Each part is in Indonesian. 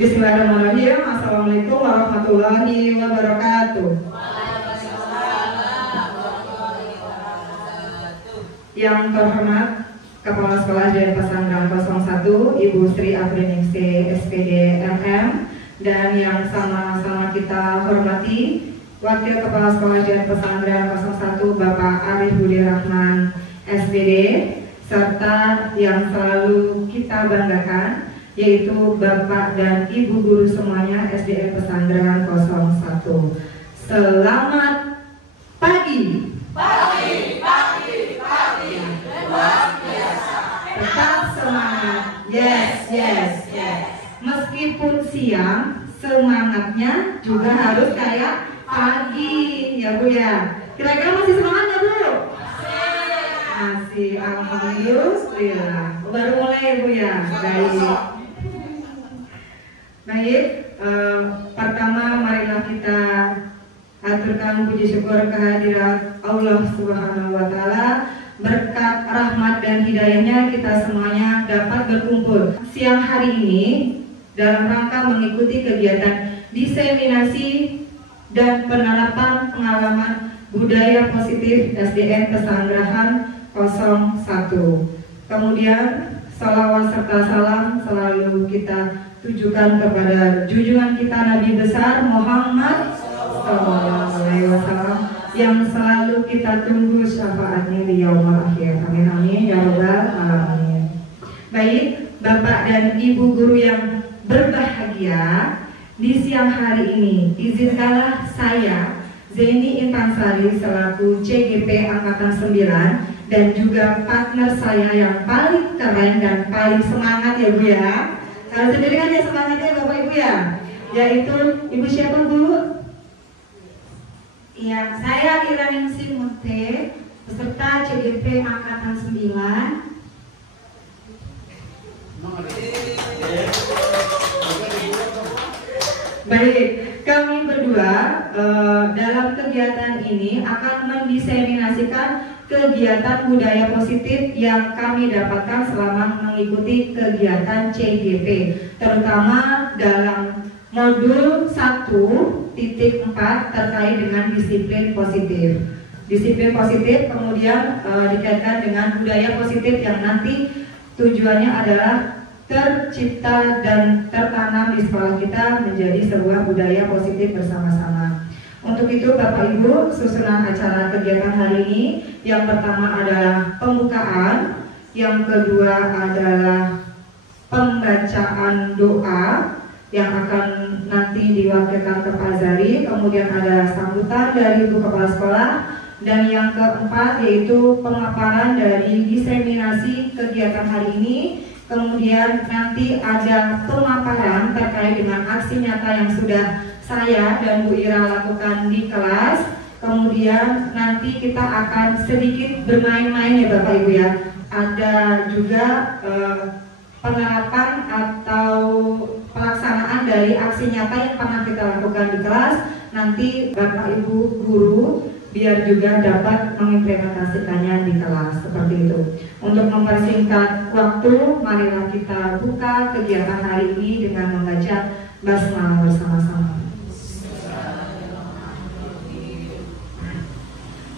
Bismillahirrahmanirrahim. Assalamualaikum warahmatullahi wabarakatuh. Yang terhormat Kepala Sekolah dari Pesantren 01 Ibu Sri Afriningsi SPD MM, dan yang sama-sama kita hormati Wakil Kepala Sekolah dari Pesantren 01 Bapak Arif Budi Rahman SPD, serta yang selalu kita banggakan yaitu Bapak dan Ibu guru semuanya SDN Pesantren 01. Selamat pagi. Pagi. Luar biasa. Tetap semangat. Yes. Meskipun siang, semangatnya juga harus kayak pagi, ya Bu ya. Kira-kira masih semangat nggak Bu? Masih. Alhamdulillah. Baru mulai ya Bu ya. Baik, pertama marilah kita aturkan puji syukur kehadirat Allah Subhanahu wa Ta'ala. Berkat rahmat dan hidayahnya kita semuanya dapat berkumpul siang hari ini dalam rangka mengikuti kegiatan diseminasi dan penerapan pengalaman budaya positif SDN Pesanggerahan 01. Kemudian salawat serta salam selalu kita tujukan kepada junjungan kita Nabi besar Muhammad SAW yang selalu kita tunggu syafaatnya di yaumul akhir. Amin ya rabbal alamin. Baik, Bapak dan Ibu guru yang berbahagia, di siang hari ini izinkanlah saya Zeni Intansari selaku CGP Angkatan 9 dan juga partner saya yang paling keren dan paling semangat ya Bu ya. Kalau sendiri kan ya semangatnya Bapak Ibu ya, yaitu Ibu siapa Bu? Iya, saya Iraningsi Mute, peserta CGP Angkatan 9. Baik, kami berdua dalam kegiatan ini akan mendiseminasikan kegiatan budaya positif yang kami dapatkan selama mengikuti kegiatan CGP, terutama dalam modul 1.4 terkait dengan disiplin positif. Disiplin positif kemudian dikaitkan dengan budaya positif yang nanti tujuannya adalah tercipta dan tertanam di sekolah kita menjadi sebuah budaya positif bersama-sama. Untuk itu Bapak Ibu, susunan acara kegiatan hari ini yang pertama adalah pembukaan, yang kedua adalah pembacaan doa yang akan nanti diwakilkan ke Pak Zari, kemudian ada sambutan dari Ibu Kepala Sekolah, dan yang keempat yaitu pemaparan dari diseminasi kegiatan hari ini. Kemudian nanti ada pemaparan terkait dengan aksi nyata yang sudah saya dan Bu Ira lakukan di kelas. Kemudian nanti kita akan sedikit bermain-main ya Bapak Ibu ya. Ada juga penerapan atau pelaksanaan dari aksi nyata yang pernah kita lakukan di kelas. Nanti Bapak Ibu guru biar juga dapat mengimplementasikannya di kelas, seperti itu. Untuk mempersingkat waktu, marilah kita buka kegiatan hari ini dengan membaca basmalah bersama-sama.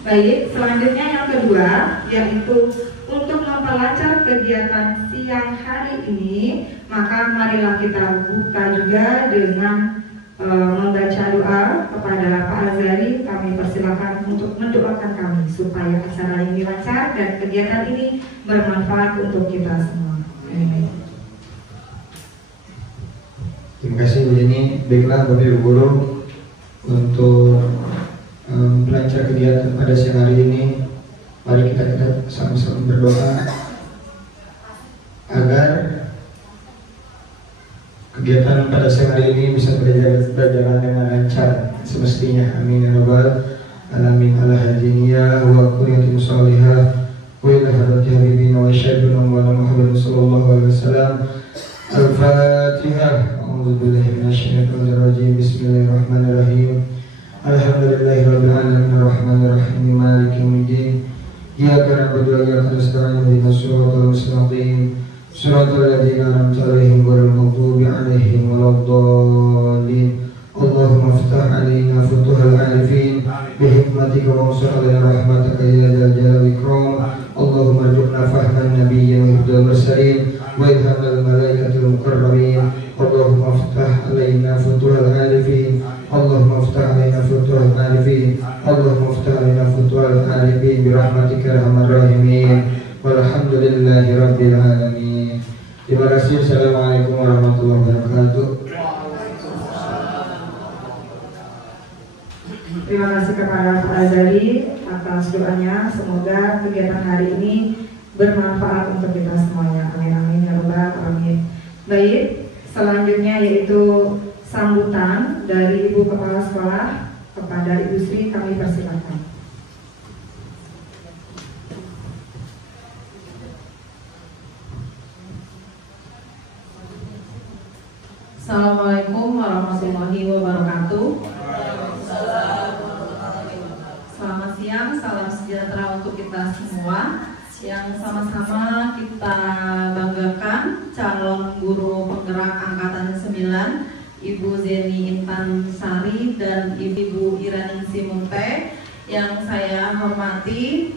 Baik, selanjutnya yang kedua yaitu untuk memperlancar kegiatan siang hari ini, maka marilah kita buka juga dengan membaca doa kepada Pak Azari. Kami persilakan untuk mendoakan kami supaya acara ini lancar dan kegiatan ini bermanfaat untuk kita semua. Amin. Terima kasih Bu Yeni. Baiklah Bapak Ibu guru, untuk melancar kegiatan pada siang hari ini, mari kita sama-sama berdoa agar kegiatan pada siang hari ini bisa berjalan dengan lancar semestinya. Amin ya rabbal alamin. Ala hadiniyah wa kuliyatin salihah wa ila hadrati habibina wa syahidina wa Muhammad sallallahu alaihi wasallam. Al-Fatihah. A'udzu billahi minasyaitonir rajim. Bismillahirrahmanirrahim. Alhamdulillahirabbil alamin arrahmanir rahim maliki yaumiddin. Iyyaka na'budu wa iyyaka nasta'in ihdinas siratal mustaqim صراط الذين أنعمت عليهم غير المغضوب عليهم ولا الضالين اللهم افتح علينا فتوح العارفين بحكمتك وانصر علينا رحمتك يا ذا الجلال والإكرام اللهم ارزقنا فهم النبي وحفظ المرسلين وإلهام الملائكة المقربين اللهم افتح علينا فتوح العارفين اللهم افتح علينا فتوح العارفين اللهم افتح علينا فتوح العارفين برحمتك يا أرحم الراحمين والحمد لله رب العالمين. Terima kasih. Assalamualaikum warahmatullahi wabarakatuh. Terima kasih kepada Pak Azali atas doanya. Semoga kegiatan hari ini bermanfaat untuk kita semuanya. Amin amin ya rabbal alamin. Baik, selanjutnya yaitu sambutan dari Ibu Kepala Sekolah kepada Ibu Sri, kami persilakan. Assalamualaikum warahmatullahi wabarakatuh. Selamat siang, salam sejahtera untuk kita semua. Yang sama-sama kita banggakan calon guru penggerak angkatan 9 Ibu Zeni Intan Sari dan Ibu Iraningsi Munte. Yang saya hormati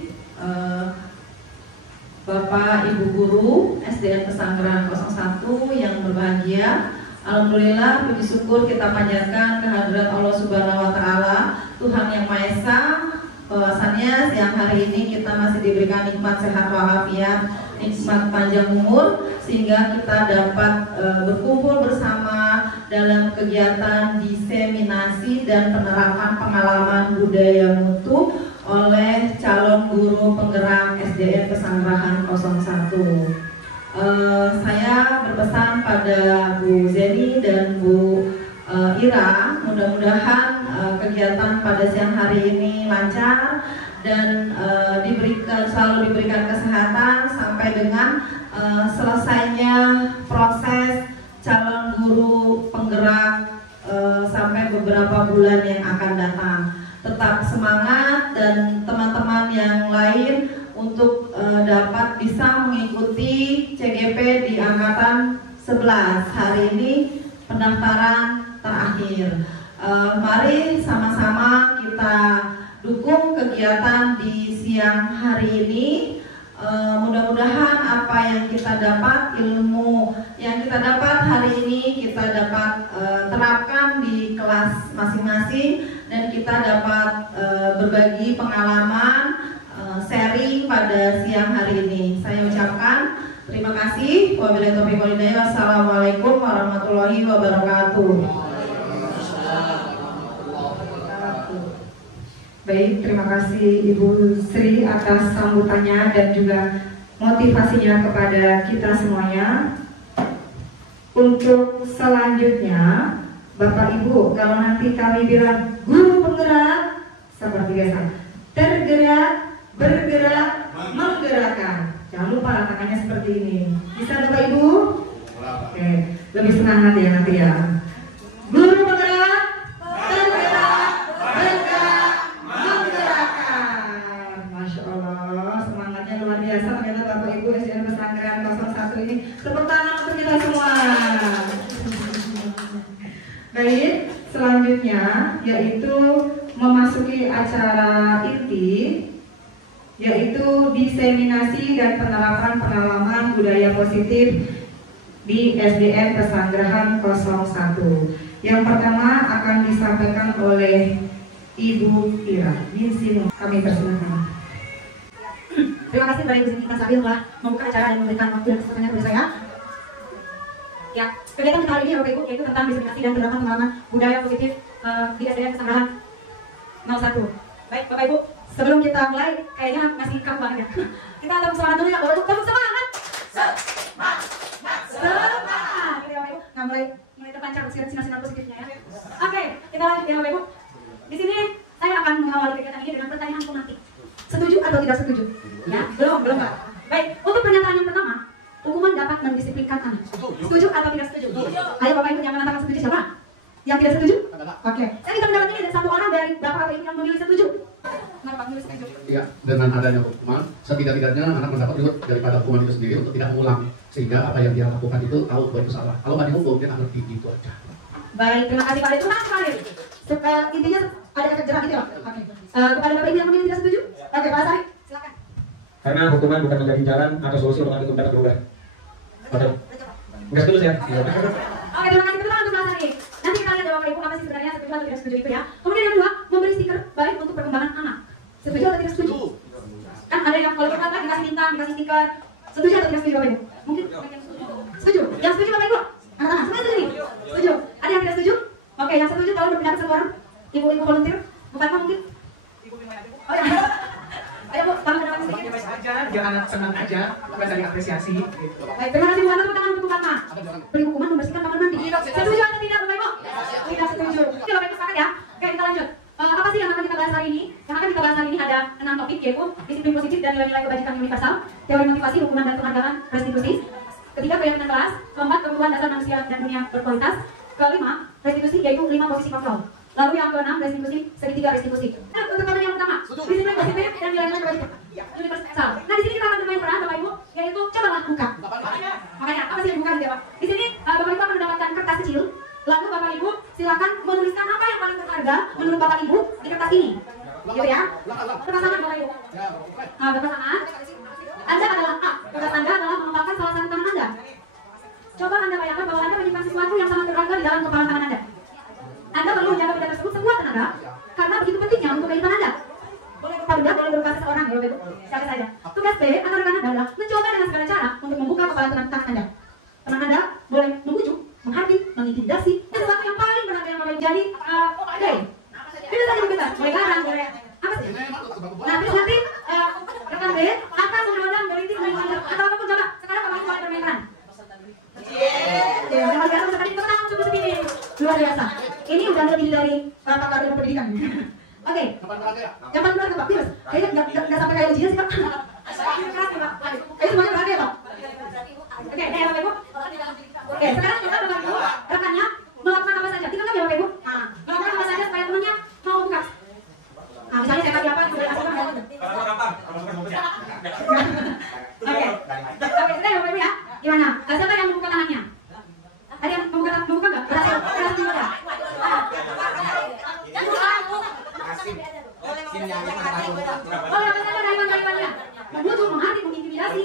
Bapak Ibu Guru SDN Pesanggerahan 01 yang berbahagia. Alhamdulillah, puji syukur kita panjatkan kehadirat Allah Subhanahu wa Ta'ala, Tuhan yang Maha Esa, bahwasannya siang hari ini kita masih diberikan nikmat sehat walafiat, nikmat panjang umur, sehingga kita dapat berkumpul bersama dalam kegiatan diseminasi dan penerapan pengalaman budaya mutu oleh calon guru penggerak SDN Pesanggerahan 01. Saya berpesan pada Bu Zeni dan Bu Ira, mudah-mudahan kegiatan pada siang hari ini lancar dan selalu diberikan kesehatan sampai dengan selesainya proses calon guru penggerak sampai beberapa bulan yang akan datang. Tetap semangat dan teman-teman yang lain untuk dapat bisa mengikuti CGP di angkatan 11. Hari ini pendaftaran terakhir. Mari sama-sama kita dukung kegiatan di siang hari ini. Mudah-mudahan apa yang kita dapat, ilmu yang kita dapat hari ini kita dapat terapkan di kelas masing-masing dan kita dapat berbagi pengalaman, sharing pada siang hari ini. Saya ucapkan terima kasih. Wabillahi taufiq wal hidayah. Wassalamualaikum warahmatullahi wabarakatuh. Baik, terima kasih Ibu Sri atas sambutannya dan juga motivasinya kepada kita semuanya. Untuk selanjutnya, Bapak Ibu, kalau nanti kami bilang guru penggerak, seperti biasa, tergerak, bergerak, menggerakkan. Jangan lupa tangannya seperti ini. Bisa Bapak Ibu? Oke, lebih semangat ya nanti ya. Guru penggerak, tergerak, bergerak, menggerakkan. Masya Allah, semangatnya luar biasa. Ternyata Bapak Ibu SDN Pesanggerahan 01 ini. Tepuk tangan untuk kita semua. Baik, selanjutnya yaitu memasuki acara inti, yaitu diseminasi dan penerapan pengalaman budaya positif di SDN Pesanggerahan 01. Yang pertama akan disampaikan oleh Ibu Ira. Kami persilakan. Terima kasih kepada Ibu Zeni Intan Sari telah membuka acara dan memberikan waktu dan kesempatannya kepada saya. Ya, kegiatan kita hari ini Bapak Ibu yaitu tentang diseminasi dan penerapan pengalaman budaya positif di SDN Pesanggerahan 01. Baik, Bapak Ibu, sebelum kita mulai, kayaknya masih kaku banget ya. Kita tepuk semangat dulu ya, Bapak Ibu. Tepuk semangat. Semangat. Oke, Bapak Ibu, nah mulai terpancar sinar-sinar positifnya ya. Oke, kita lanjut ya Bapak Ibu. Di sini saya akan mengawali kegiatan ini dengan pertanyaan otomatis. Setuju atau tidak setuju? Ya, belum Pak. Baik, untuk pernyataan yang pertama, hukuman dapat mendisiplinkan anak. Setuju atau tidak setuju? Ayo Bapak Ibu yang mengatakan setuju siapa? Yang tidak setuju? Oke, saya bisa mendapatkan ini satu orang dari Bapak atau Ibu yang memilih setuju. Ya, dengan adanya hukuman, setidak-tidaknya anak mendapat reward daripada hukuman itu sendiri untuk tidak mengulang, sehingga apa yang dia lakukan itu tahu bahwa itu salah. Kalau nggak dihukum, dia nggak ngerti, gitu aja. Baik, terima kasih Pak. Terima kasih Pak. Intinya ada efek jerah gitu ya Pak? Oke. Kepada Bapak Ibu yang mungkin tidak setuju? Oke, Pak Asari, silakan. Karena hukuman bukan menjadi jalan atau solusi untuk itu dapat berubah. Oke. Nggak setuju ya? Oke, terima kasih. Betul untuk Pak Asari. Nanti kita lihat Bapak Ibu apa sih sebenarnya setuju atau tidak setuju itu ya. Kemudian yang kedua, memberi stiker baik untuk perkembangan anak. Setuju atau tidak setuju? Kan ada yang kalau kita dikasih bintang, dikasih stiker. Setuju atau tidak setuju Bapak Ibu? Mungkin setuju. Yang setuju Bapak Ibu? Angkat tangan. Semua setuju nih? Setuju. Ada yang tidak setuju? Oke, yang setuju tolong berpindah ke satu orang. Ibu-ibu volunteer. Bukan Pak mungkin? Oh ya. Ayo Bu, tolong berdepan sedikit. Biasa aja, biar anak senang aja, bukan dari apresiasi. Gitu. Baik, terima kasih Bu. Tepuk tangan untuk Fatma. Beri hukuman membersihkan kamar mandi. Setuju atau tidak Bapak Ibu? Tidak setuju. Oke Bapak Ibu sepakat ya? Oke, kita lanjut. Apa sih yang akan kita bahas hari ini? Yang akan kita bahas hari ini ada 6 topik, yaitu disiplin positif dan nilai-nilai kebajikan universal, teori motivasi, hukuman dan penghargaan, restitusi. Ketiga, keyakinan kelas. Keempat, kebutuhan dasar manusia dan dunia berkualitas. Kelima, restitusi, yaitu 5 posisi kontrol. Lalu yang keenam, restitusi, segitiga restitusi. Nah, untuk konten yang pertama, disiplin positif dan nilai-nilai kebajikan universal. Nah, di sini kita akan bermain peran Bapak Ibu, yaitu cobalah buka. Makanya, apa sih yang buka gitu ya Pak? Di sini Bapak Ibu akan mendapatkan kertas kecil. Lalu Bapak Ibu silakan menuliskan apa yang paling berharga menurut Bapak Ibu di kertas ini, gitu ya. Berpasangan Bapak Ibu. Nah, berpasangan. Anda adalah A. Tugas Anda adalah mengembangkan salah satu tangan Anda. Coba Anda bayangkan bahwa Anda menyimpan sesuatu yang sangat berharga di dalam kepalan tangan Anda. Anda perlu menjaga benda tersebut sekuat tenaga, karena begitu pentingnya untuk kehidupan Anda. Boleh berupa benda, boleh berupa seseorang, ya Bapak Ibu. Siapa saja. Tugas B atau rekan Anda adalah mencoba dengan segala cara untuk membuka kepala tangan Anda. Teman Anda boleh membujuk, menghakimi, mengintimidasi, sesuatu yang paling berharga yang boleh jadi oke. Itu saja bebas, boleh garang, boleh apa sih? Nah, terus nanti rekan B akan mengadang dari tim atau apapun. Coba sekarang Bapak Ibu boleh bermain. Luar biasa, sekali pertama cukup segini. Luar biasa. Ini udah lebih dari pakar ilmu pendidikan. Oke. Kapan berangkat Pak? Virus. Kayaknya nggak sampai kayak ujian sih Pak. Kayaknya semuanya berharga ya Pak. Oke, ya Bapak Ibu. Oke, sekarang kita Bapak Ibu rekannya melakukan apa saja. Kita kan ya Bapak Ibu. Nah, melakukan apa saja supaya temannya mau buka. Nah, misalnya saya kasih apa, boleh kasih apa? Oke, kita ya Bapak Ibu ya. Gimana? Siapa yang membuka tangannya? Ada yang membuka nggak? Berhasil membuka. Oleh apa saja kalimat-kalimatnya? Membujuk, menghakimi, mengintimidasi,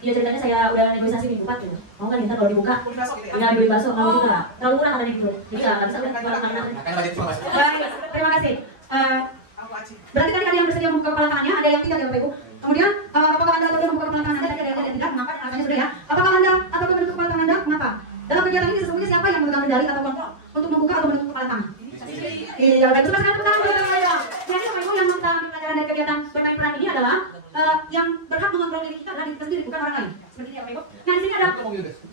Iya ceritanya saya udah negosiasi minggu 4 gitu. Mau kan kita kalau dibuka udah beli bakso kalau juga terlalu murah katanya gitu. Jadi nggak bisa udah jualan anak. Baik, terima kasih. Berarti tadi ada yang bersedia membuka kepala tangannya, ada yang tidak ya Bapak Ibu. Kemudian apakah Anda perlu membuka kepala tangan Anda? Tadi ada yang tidak, mengapa? Alasannya sudah ya. Apakah Anda atau menutup kepala tangan Anda? Mengapa? Dalam kegiatan ini sesungguhnya siapa yang memegang kendali atau kontrol untuk membuka atau menutup kepala tangan? Iya, Bapak Ibu sekarang pertama ya. Jadi Bapak Ibu yang mengambil pelajaran dari kegiatan bermain peran ini adalah yang berhak mengontrol diri kita adalah diri kita sendiri, bukan orang lain. Seperti itu ya Bapak Ibu. Nah di sini ada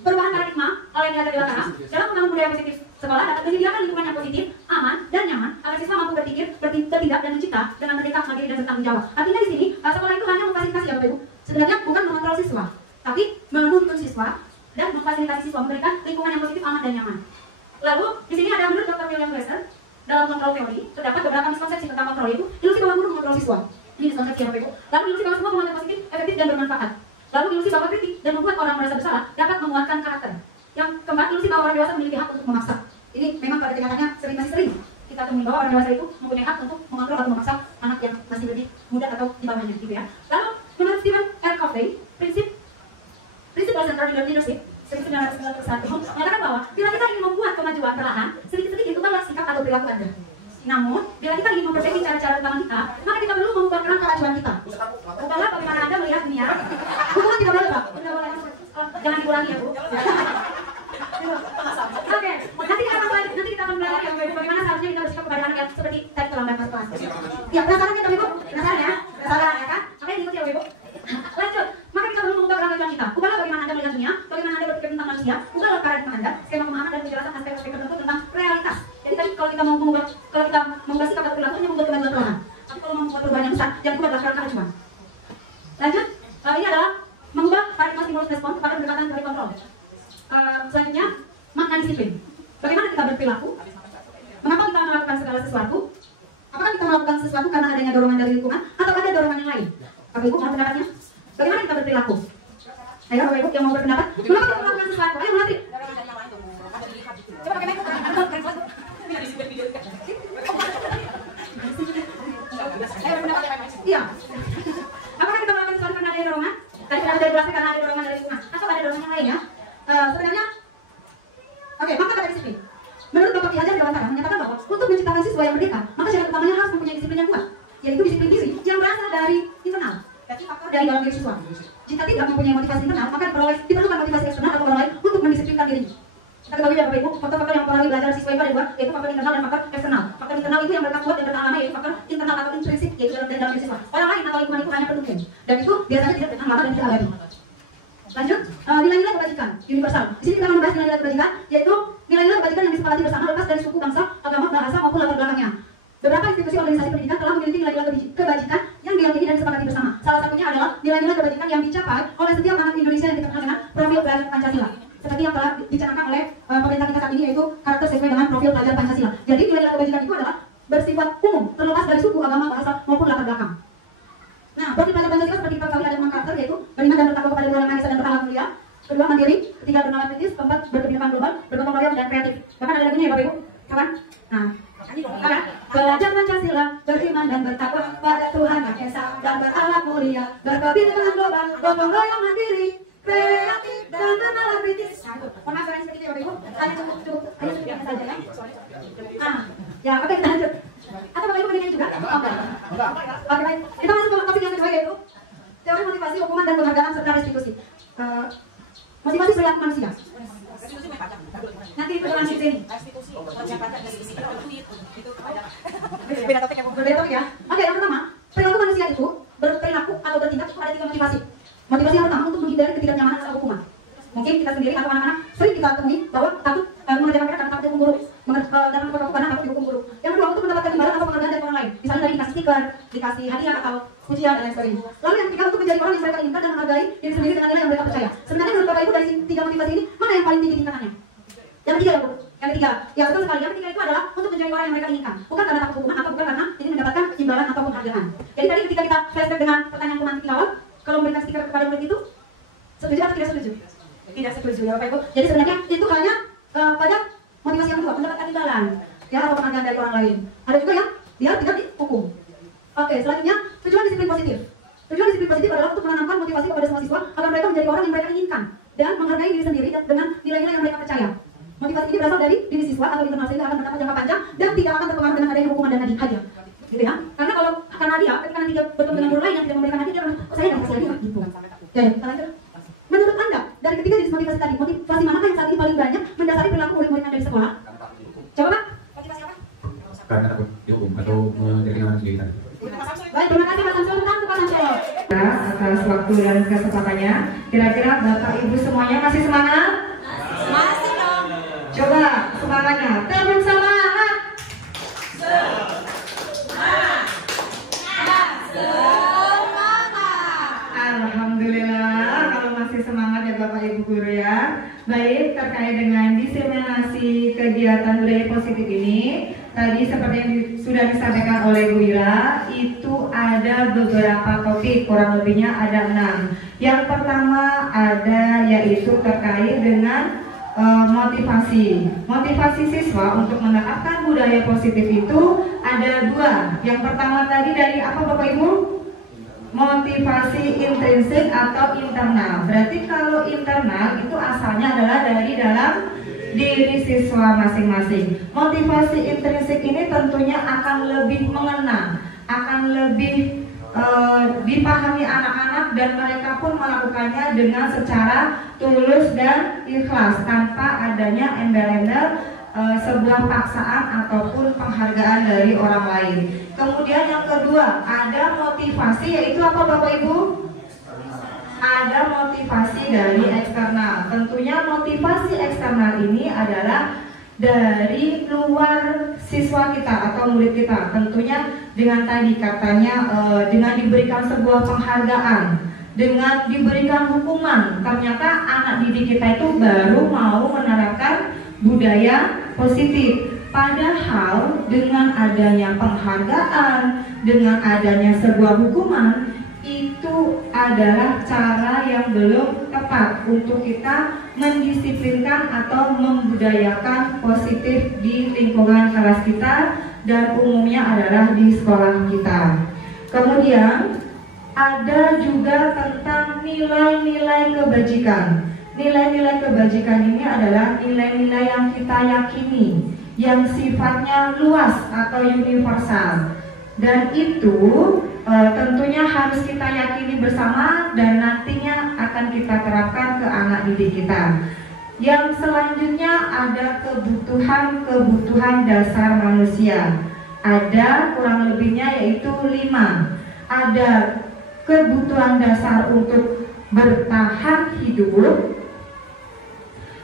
perubahan paradigma oleh Nilai Dewata dalam membangun budaya positif sekolah dapat menyediakan lingkungan yang positif, aman dan nyaman agar siswa mampu berpikir, bertindak dan mencipta dengan merdeka, mandiri dan bertanggung jawab. Artinya di sini sekolah itu hanya memfasilitasi ya Bapak Ibu. Sebenarnya bukan mengontrol siswa, tapi menuntun siswa dan memfasilitasi siswa memberikan lingkungan yang positif, aman dan nyaman. Lalu di sini ada menurut Dr. William Glasser dalam kontrol teori terdapat beberapa miskonsepsi tentang kontrol itu ilusi bahwa guru mengontrol siswa. Ini miskonsepsi ya Bapak Ibu. Lalu ilusi bahwa semua penguatan positif, efektif dan bermanfaat. Lalu ilusi bahwa kritik dan membuat orang merasa bersalah dapat menguatkan karakter. Yang keempat, ilusi bahwa orang dewasa memiliki hak untuk memaksa. Ini memang pada tingkatannya masih sering kita temui bahwa orang dewasa itu mempunyai hak untuk mengontrol atau memaksa anak yang masih lebih muda atau di bawahnya gitu ya. Lalu menurut Stephen R. Covey, prinsip central leadership 1991 mengatakan bahwa bila kita ingin membuat kemajuan perlahan, sedikit-sedikit ubahlah sikap atau perilaku Anda. Namun, bila kita ingin memperbaiki cara-cara utama kita, maka kita perlu mengubah kemajuan kita. Ubahlah bagaimana Anda melihat dunia. Hubungan tidak boleh Pak, tidak boleh. Jangan diulangi ya Bu. Oke, nanti kita akan belajar ya bagaimana seharusnya kita bersikap kepada anak yang seperti tadi terlambat masuk kelas. Ya, penasaran kita Ibu? Penasaran ya? Penasaran ya kan? Oke, diikuti ya Ibu. Lanjut, maka kita perlu mengubah kemajuan kita. Ubahlah bagaimana Anda melihat dunia, bagaimana Anda berpikir tentang manusia, ubahlah paradigma Anda, skema pemahaman dan penjelasan aspek-aspek tertentu tentang realitas. Jadi tadi kalau kita mau mengubah sikap atau perilaku hanya membuat kemajuan perlahan. Tapi kalau mau membuat perubahan yang besar, jangan ubah kerangka acuan. Lanjut, ini adalah mengubah paradigma stimulus respon kepada pendekatan teori kontrol. Selanjutnya, makna disiplin. Bagaimana kita berperilaku? Mengapa kita melakukan segala sesuatu? Apakah kita melakukan sesuatu karena adanya dorongan dari lingkungan atau ada dorongan yang lain? Bapak Ibu, mohon pendapatnya. Bagaimana kita berperilaku? Ayo Bapak Ibu yang mau berpendapat, mengapa kita melakukan sesuatu? Ayo melatih. Coba pakai mic. Ayo berpendapat. Iya. Apakah kita melakukan sesuatu karena ada dorongan? Tadi sudah dijelaskan karena ada dorongan dari lingkungan atau ada dorongan yang lain ya? Sebenarnya, oke, maka pada disiplin. Menurut Bapak Ki Hajar Dewantara menyatakan bahwa untuk menciptakan siswa yang merdeka, maka syarat utamanya harus mempunyai disiplin yang kuat, yaitu disiplin diri yang berasal dari internal, jadi faktor dari dalam diri siswa. Jika tidak mempunyai motivasi internal, maka diperlukan motivasi eksternal atau orang lain untuk mendisiplinkan dirinya. Kita ketahui ya Bapak Ibu, faktor-faktor yang mempengaruhi belajar siswa itu ada dua, yaitu faktor internal dan faktor eksternal. Faktor internal itu yang mereka kuat dan bertahan lama, yaitu faktor internal atau intrinsik, yaitu dalam diri siswa. Orang lain atau lingkungan itu hanya pendukung, dan itu biasanya tidak bertahan lama dan tidak abadi. Lanjut, nilai-nilai kebajikan universal. Di sini kita membahas nilai-nilai kebajikan, yaitu nilai-nilai kebajikan yang disepakati bersama lepas dari suku, bangsa, agama, bahasa maupun latar belakangnya. Beberapa institusi organisasi pendidikan telah memiliki nilai-nilai kebajikan yang diyakini dan disepakati bersama. Salah satunya adalah nilai-nilai kebajikan yang dicapai oleh setiap anak Indonesia yang dikenal dengan profil pelajar Pancasila. Seperti yang telah dicanangkan oleh pemerintah kita saat ini, yaitu karakter sesuai dengan profil pelajar Pancasila. Jadi nilai-nilai kebajikan itu adalah bersifat umum, terlepas dari suku, agama, bahasa maupun latar belakang. Nah, profil pelajar Pancasila seperti kita ketahui ada 6 karakter, yaitu beriman dan bertakwa kepada Tuhan Yang Maha Esa dan berakhlak mulia. Kedua, mandiri. Ketiga, bernalar kritis. Keempat, berkebinekaan global, bergotong royong dan kreatif. Bahkan ada lagunya ya Bapak Ibu, kawan? Nah, ada belajar Pancasila, beriman dan bertakwa pada Tuhan Yang Esa dan berakhlak mulia, berkebinekaan global, gotong royong, mandiri, kreatif dan bernalar kritis. Nah, itu. Mohon maaf seperti itu ya Bapak Ibu. Ayo cukup saja ya. Nah, ya oke kita lanjut. Atau Bapak Ibu begini juga? Oke. Oke baik. Kita masuk ke topik yang kedua, yaitu teori motivasi, hukuman dan penghargaan serta restitusi. Motivasi perilaku manusia. Nanti itu langsung sini. Beda topik ya. Oke, yang pertama, perilaku manusia itu berperilaku atau bertindak pada 3 motivasi. Motivasi yang pertama untuk menghindari ketidaknyamanan atau hukuman. Mungkin kita sendiri atau anak-anak sering kita temui bahwa takut mengerjakan karena takut dihukum guru, dalam karena takut dihukum guru. Yang kedua, untuk mendapatkan imbalan atau penghargaan dari orang lain. Misalnya tadi dikasih stiker, dikasih hadiah atau pujian dan lain sebagainya. Lalu yang ketiga, untuk menjadi orang yang mereka inginkan dan menghargai diri sendiri dengan nilai yang mereka percaya. Sebenarnya menurut Bapak Ibu dari 3 motivasi ini mana yang paling tinggi tingkatannya? Yang ketiga ya Bu. Yang ketiga, ya betul sekali. Yang ketiga itu adalah untuk menjadi orang yang mereka inginkan, bukan karena takut hukuman atau bukan karena ingin mendapatkan imbalan atau penghargaan. Jadi tadi ketika kita flashback dengan pertanyaan pemantik di awal, kalau memberikan stiker kepada murid itu setuju atau tidak setuju? Tidak setuju ya Bapak Ibu. Jadi sebenarnya itu hanya pada motivasi yang kedua, mendapatkan imbalan ya atau penghargaan dari orang lain. Ada juga yang dia tidak dihukum. Oke, selanjutnya tujuan disiplin positif. Tujuan disiplin positif adalah untuk menanamkan motivasi kepada semua siswa agar mereka menjadi orang yang mereka inginkan dan menghargai diri sendiri dan dengan nilai-nilai yang mereka percaya. Motivasi ini berasal dari diri siswa atau internal sehingga akan berdampak jangka panjang dan tidak akan terpengaruh dengan adanya hukuman dan hadiah. Gitu ya. Karena kalau karena hadiah, ketika nanti dia bertemu dengan guru lain yang tidak memberikan hadiah, saya nggak kasih hadiah gitu. Ya, kita lanjut. Menurut Anda, dari ketiga jenis motivasi tadi, motivasi manakah yang saat ini paling banyak mendasari perilaku murid-murid Anda di sekolah? Coba Pak, motivasi apa? Karena takut dihukum atau menjadi orang sendiri tadi. Baik, terima kasih Pak Samsul. Tentang Pak Samsul. Atas waktu dan kesempatannya, kira-kira Bapak Ibu semuanya masih semangat? Masih dong. Coba semangatnya, tepuk semangat. Alhamdulillah kalau masih semangat ya Bapak Ibu guru ya. Baik, terkait dengan diseminasi kegiatan budaya positif ini, tadi seperti yang sudah disampaikan oleh Bu Ira, itu ada beberapa topik, kurang lebihnya ada 6. Yang pertama ada yaitu terkait dengan motivasi siswa untuk menerapkan budaya positif itu ada 2. Yang pertama tadi dari apa Bapak Ibu? Motivasi intrinsik atau internal. Berarti kalau internal itu asalnya adalah dari dalam diri siswa masing-masing. Motivasi intrinsik ini tentunya akan lebih mengena, akan lebih dipahami anak-anak dan mereka pun melakukannya dengan secara tulus dan ikhlas tanpa adanya embel-embel sebuah paksaan ataupun penghargaan dari orang lain. Kemudian yang kedua ada motivasi, yaitu apa Bapak Ibu? Ada motivasi dari eksternal. Tentunya motivasi eksternal ini adalah dari luar siswa kita atau murid kita. Tentunya dengan tadi katanya dengan diberikan sebuah penghargaan, dengan diberikan hukuman, ternyata anak didik kita itu baru mau menerapkan budaya positif. Padahal dengan adanya penghargaan, dengan adanya sebuah hukuman, itu adalah cara yang belum tepat untuk kita mendisiplinkan atau membudayakan positif di lingkungan kelas kita dan umumnya adalah di sekolah kita. Kemudian ada juga tentang nilai-nilai kebajikan. Nilai-nilai kebajikan ini adalah nilai-nilai yang kita yakini, yang sifatnya luas atau universal. Dan itu tentunya harus kita yakini bersama dan nantinya akan kita terapkan ke anak didik kita. Yang selanjutnya ada kebutuhan dasar manusia. Ada kurang lebihnya yaitu 5. Ada kebutuhan dasar untuk bertahan hidup.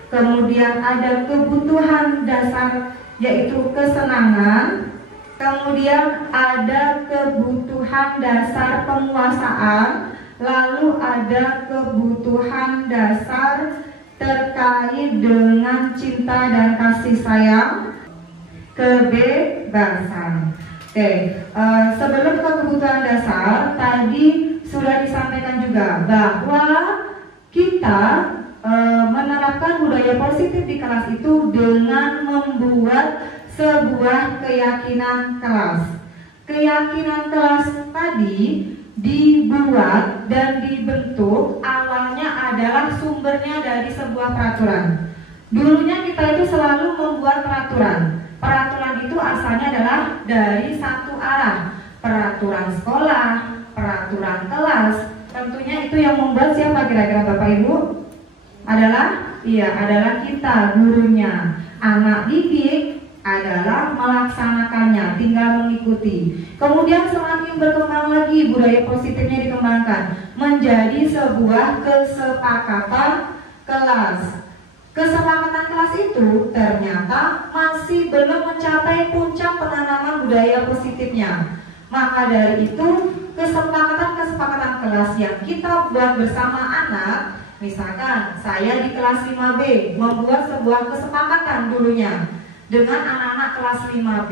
Kemudian ada kebutuhan dasar yaitu kesenangan. Kemudian ada kebutuhan dasar penguasaan, lalu ada kebutuhan dasar terkait dengan cinta dan kasih sayang, kebebasan. Oke, sebelum ke kebutuhan dasar, tadi sudah disampaikan juga bahwa kita menerapkan budaya positif di kelas itu dengan membuat sebuah keyakinan kelas. Keyakinan kelas tadi dibuat dan dibentuk awalnya adalah sumbernya dari sebuah peraturan. Dulunya kita itu selalu membuat peraturan. Peraturan itu asalnya adalah dari satu arah. Peraturan sekolah, peraturan kelas. Tentunya itu yang membuat siapa kira-kira Bapak Ibu? Adalah kita, gurunya. Anak didik adalah melaksanakannya, tinggal mengikuti. Kemudian semakin berkembang lagi budaya positifnya dikembangkan menjadi sebuah kesepakatan kelas. Kesepakatan kelas itu ternyata masih belum mencapai puncak penanaman budaya positifnya. Maka dari itu kesepakatan kelas yang kita buat bersama anak, misalkan saya di kelas 5B membuat sebuah kesepakatan dulunya dengan anak-anak kelas 5B.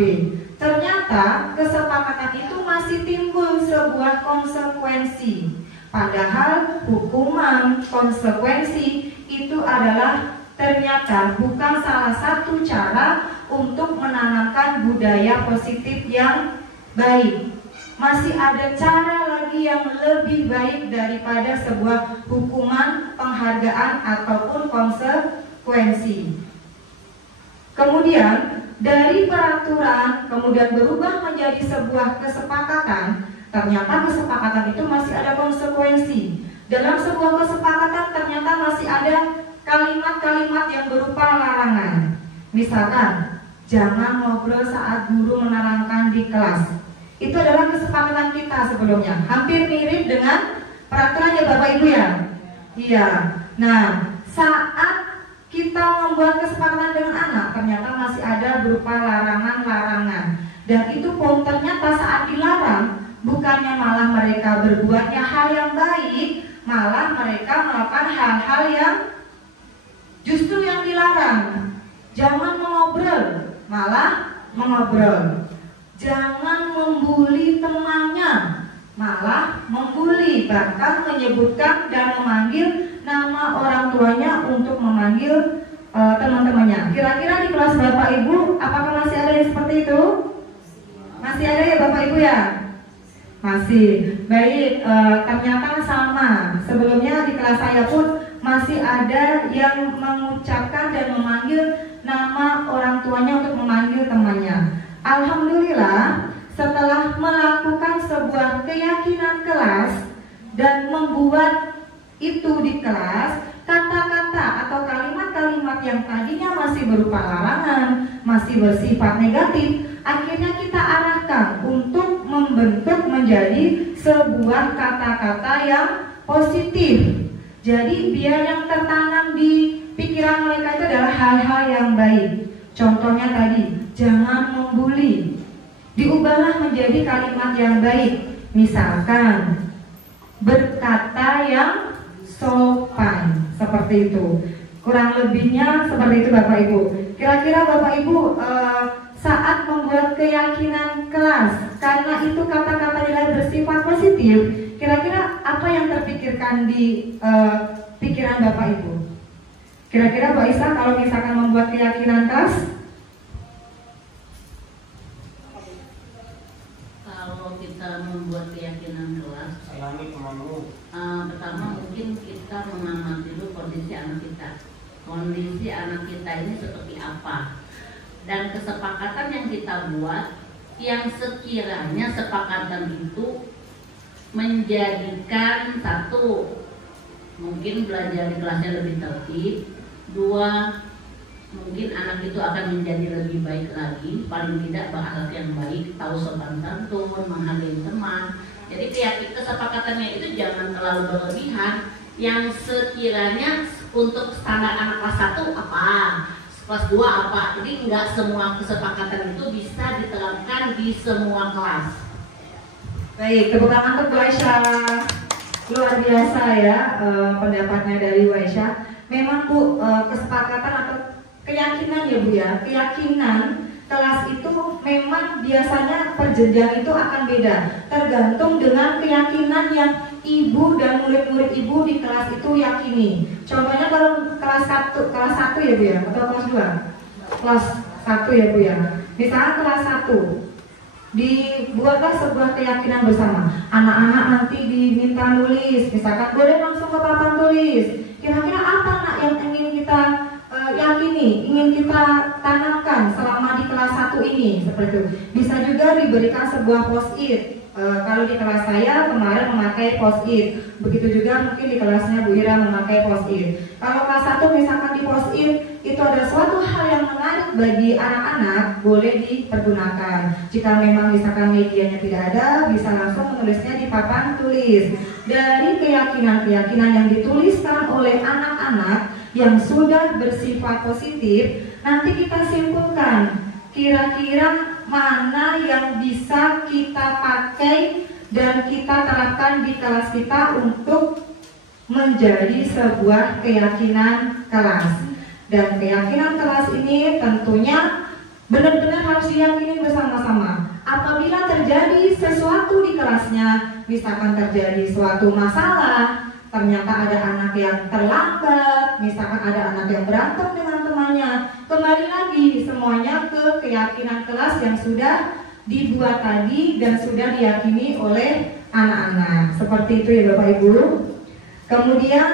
Ternyata kesepakatan itu masih timbul sebuah konsekuensi. Padahal hukuman, konsekuensi itu adalah ternyata bukan salah satu cara untuk menanamkan budaya positif yang baik. Masih ada cara lagi yang lebih baik daripada sebuah hukuman, penghargaan ataupun konsekuensi. Kemudian dari peraturan kemudian berubah menjadi sebuah kesepakatan. Ternyata kesepakatan itu masih ada konsekuensi. Dalam sebuah kesepakatan ternyata masih ada kalimat-kalimat yang berupa larangan. Misalkan, jangan ngobrol saat guru menerangkan di kelas. Itu adalah kesepakatan kita sebelumnya. Hampir mirip dengan peraturan ya Bapak Ibu ya? Iya. Nah, saat kita membuat kesepakatan dengan anak, ternyata masih ada berupa larangan-larangan. Dan itu pun ternyata saat dilarang, bukannya malah mereka berbuatnya hal yang baik, malah mereka melakukan hal-hal yang justru yang dilarang. Jangan mengobrol, malah mengobrol. Jangan membuli temannya, malah membuli, bahkan menyebutkan dan memanggil nama orang tuanya untuk memanggil teman-temannya. Kira-kira di kelas Bapak Ibu, apakah masih ada yang seperti itu? Masih ada ya Bapak Ibu ya? Masih. Baik, ternyata sama. Sebelumnya di kelas saya pun masih ada yang mengucapkan dan memanggil nama orang tuanya untuk memanggil temannya. Alhamdulillah, setelah melakukan sebuah keyakinan kelas dan membuat itu di kelas, kata-kata atau kalimat-kalimat yang tadinya masih berupa larangan, masih bersifat negatif, akhirnya kita arahkan untuk membentuk menjadi sebuah kata-kata yang positif. Jadi biar yang tertanam di pikiran mereka itu adalah hal-hal yang baik. Contohnya tadi, jangan membuli. Diubahlah menjadi kalimat yang baik. Misalkan, berkata yang sopan, seperti itu. Kurang lebihnya seperti itu Bapak Ibu. Kira-kira Bapak Ibu saat membuat keyakinan kelas, karena itu kata-kata nilai bersifat positif. Kira-kira apa yang terpikirkan di pikiran Bapak Ibu? Kira-kira Mbak Isa kalau misalkan membuat keyakinan kelas? Kalau kita membuat keyakinan kelas, pertama mungkin kita mengamati dulu kondisi anak kita. Kondisi anak kita ini seperti apa? Dan kesepakatan yang kita buat, yang sekiranya sepakatan itu menjadikan satu, mungkin belajar di kelasnya lebih tertib. Dua, mungkin anak itu akan menjadi lebih baik lagi, paling tidak berakhlak yang baik, tahu sopan santun, menghargai teman. Jadi kesepakatannya itu jangan terlalu berlebihan. Yang sekiranya untuk standar anak kelas 1 apa, kelas 2 apa. Jadi nggak semua kesepakatan itu bisa diterapkan di semua kelas. Baik, tepuk tangan untuk Bu Aisyah. Luar biasa ya pendapatnya dari Bu Aisyah. Memang Bu, kesepakatan atau keyakinan ya Bu ya, keyakinan kelas itu memang biasanya perjenjang itu akan beda, tergantung dengan keyakinan yang ibu dan murid-murid ibu di kelas itu yakini. Contohnya kalau kelas 1 ya Bu ya, atau kelas 2? Kelas 1 ya Bu ya. Misalnya kelas 1 dibuatlah sebuah keyakinan bersama. Anak-anak nanti diminta nulis, misalkan boleh langsung ke papan tulis. Kira-kira apa nak yang ingin kita yakini, ingin kita tanamkan selama di kelas 1 ini? Seperti itu. Bisa juga diberikan sebuah post-it. Kalau di kelas saya kemarin memakai post-it. Begitu juga mungkin di kelasnya Bu Ira memakai post-it. Kalau kelas 1 misalkan di post-it itu ada suatu hal yang menarik bagi anak-anak, boleh dipergunakan. Jika memang misalkan medianya tidak ada, bisa langsung menulisnya di papan tulis. Dari keyakinan-keyakinan yang dituliskan oleh anak-anak yang sudah bersifat positif, nanti kita simpulkan kira-kira mana yang bisa kita pakai dan kita terapkan di kelas kita untuk menjadi sebuah keyakinan kelas. Dan keyakinan kelas ini tentunya benar-benar harus diyakini bersama-sama. Apabila terjadi sesuatu di kelasnya, misalkan terjadi suatu masalah, ternyata ada anak yang terlambat, misalkan ada anak yang berantem dengan temannya, kembali lagi semuanya ke keyakinan kelas yang sudah dibuat tadi dan sudah diyakini oleh anak-anak. Seperti itu ya Bapak Ibu. Kemudian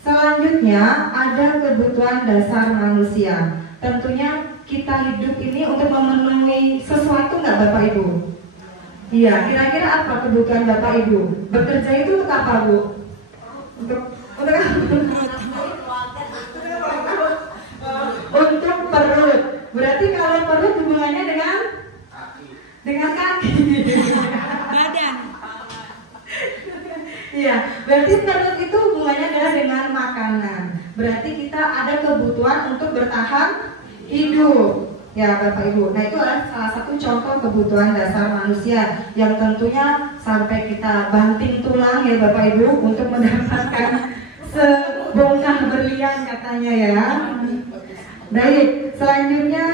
selanjutnya ada kebutuhan dasar manusia. Tentunya kita hidup ini untuk memenuhi sesuatu nggak Bapak Ibu? Iya, kira-kira apa kebutuhan Bapak Ibu? Bekerja itu untuk apa Bu? Untuk perut. Berarti kalau perut hubungannya dengan kaki. Badan. Iya, berarti perut itu hubungannya adalah dengan makanan. Berarti kita ada kebutuhan untuk bertahan hidup. Ya Bapak Ibu, nah itu adalah salah satu contoh kebutuhan dasar manusia yang tentunya sampai kita banting tulang ya Bapak Ibu untuk mendapatkan sebongkah berlian katanya ya. Baik, selanjutnya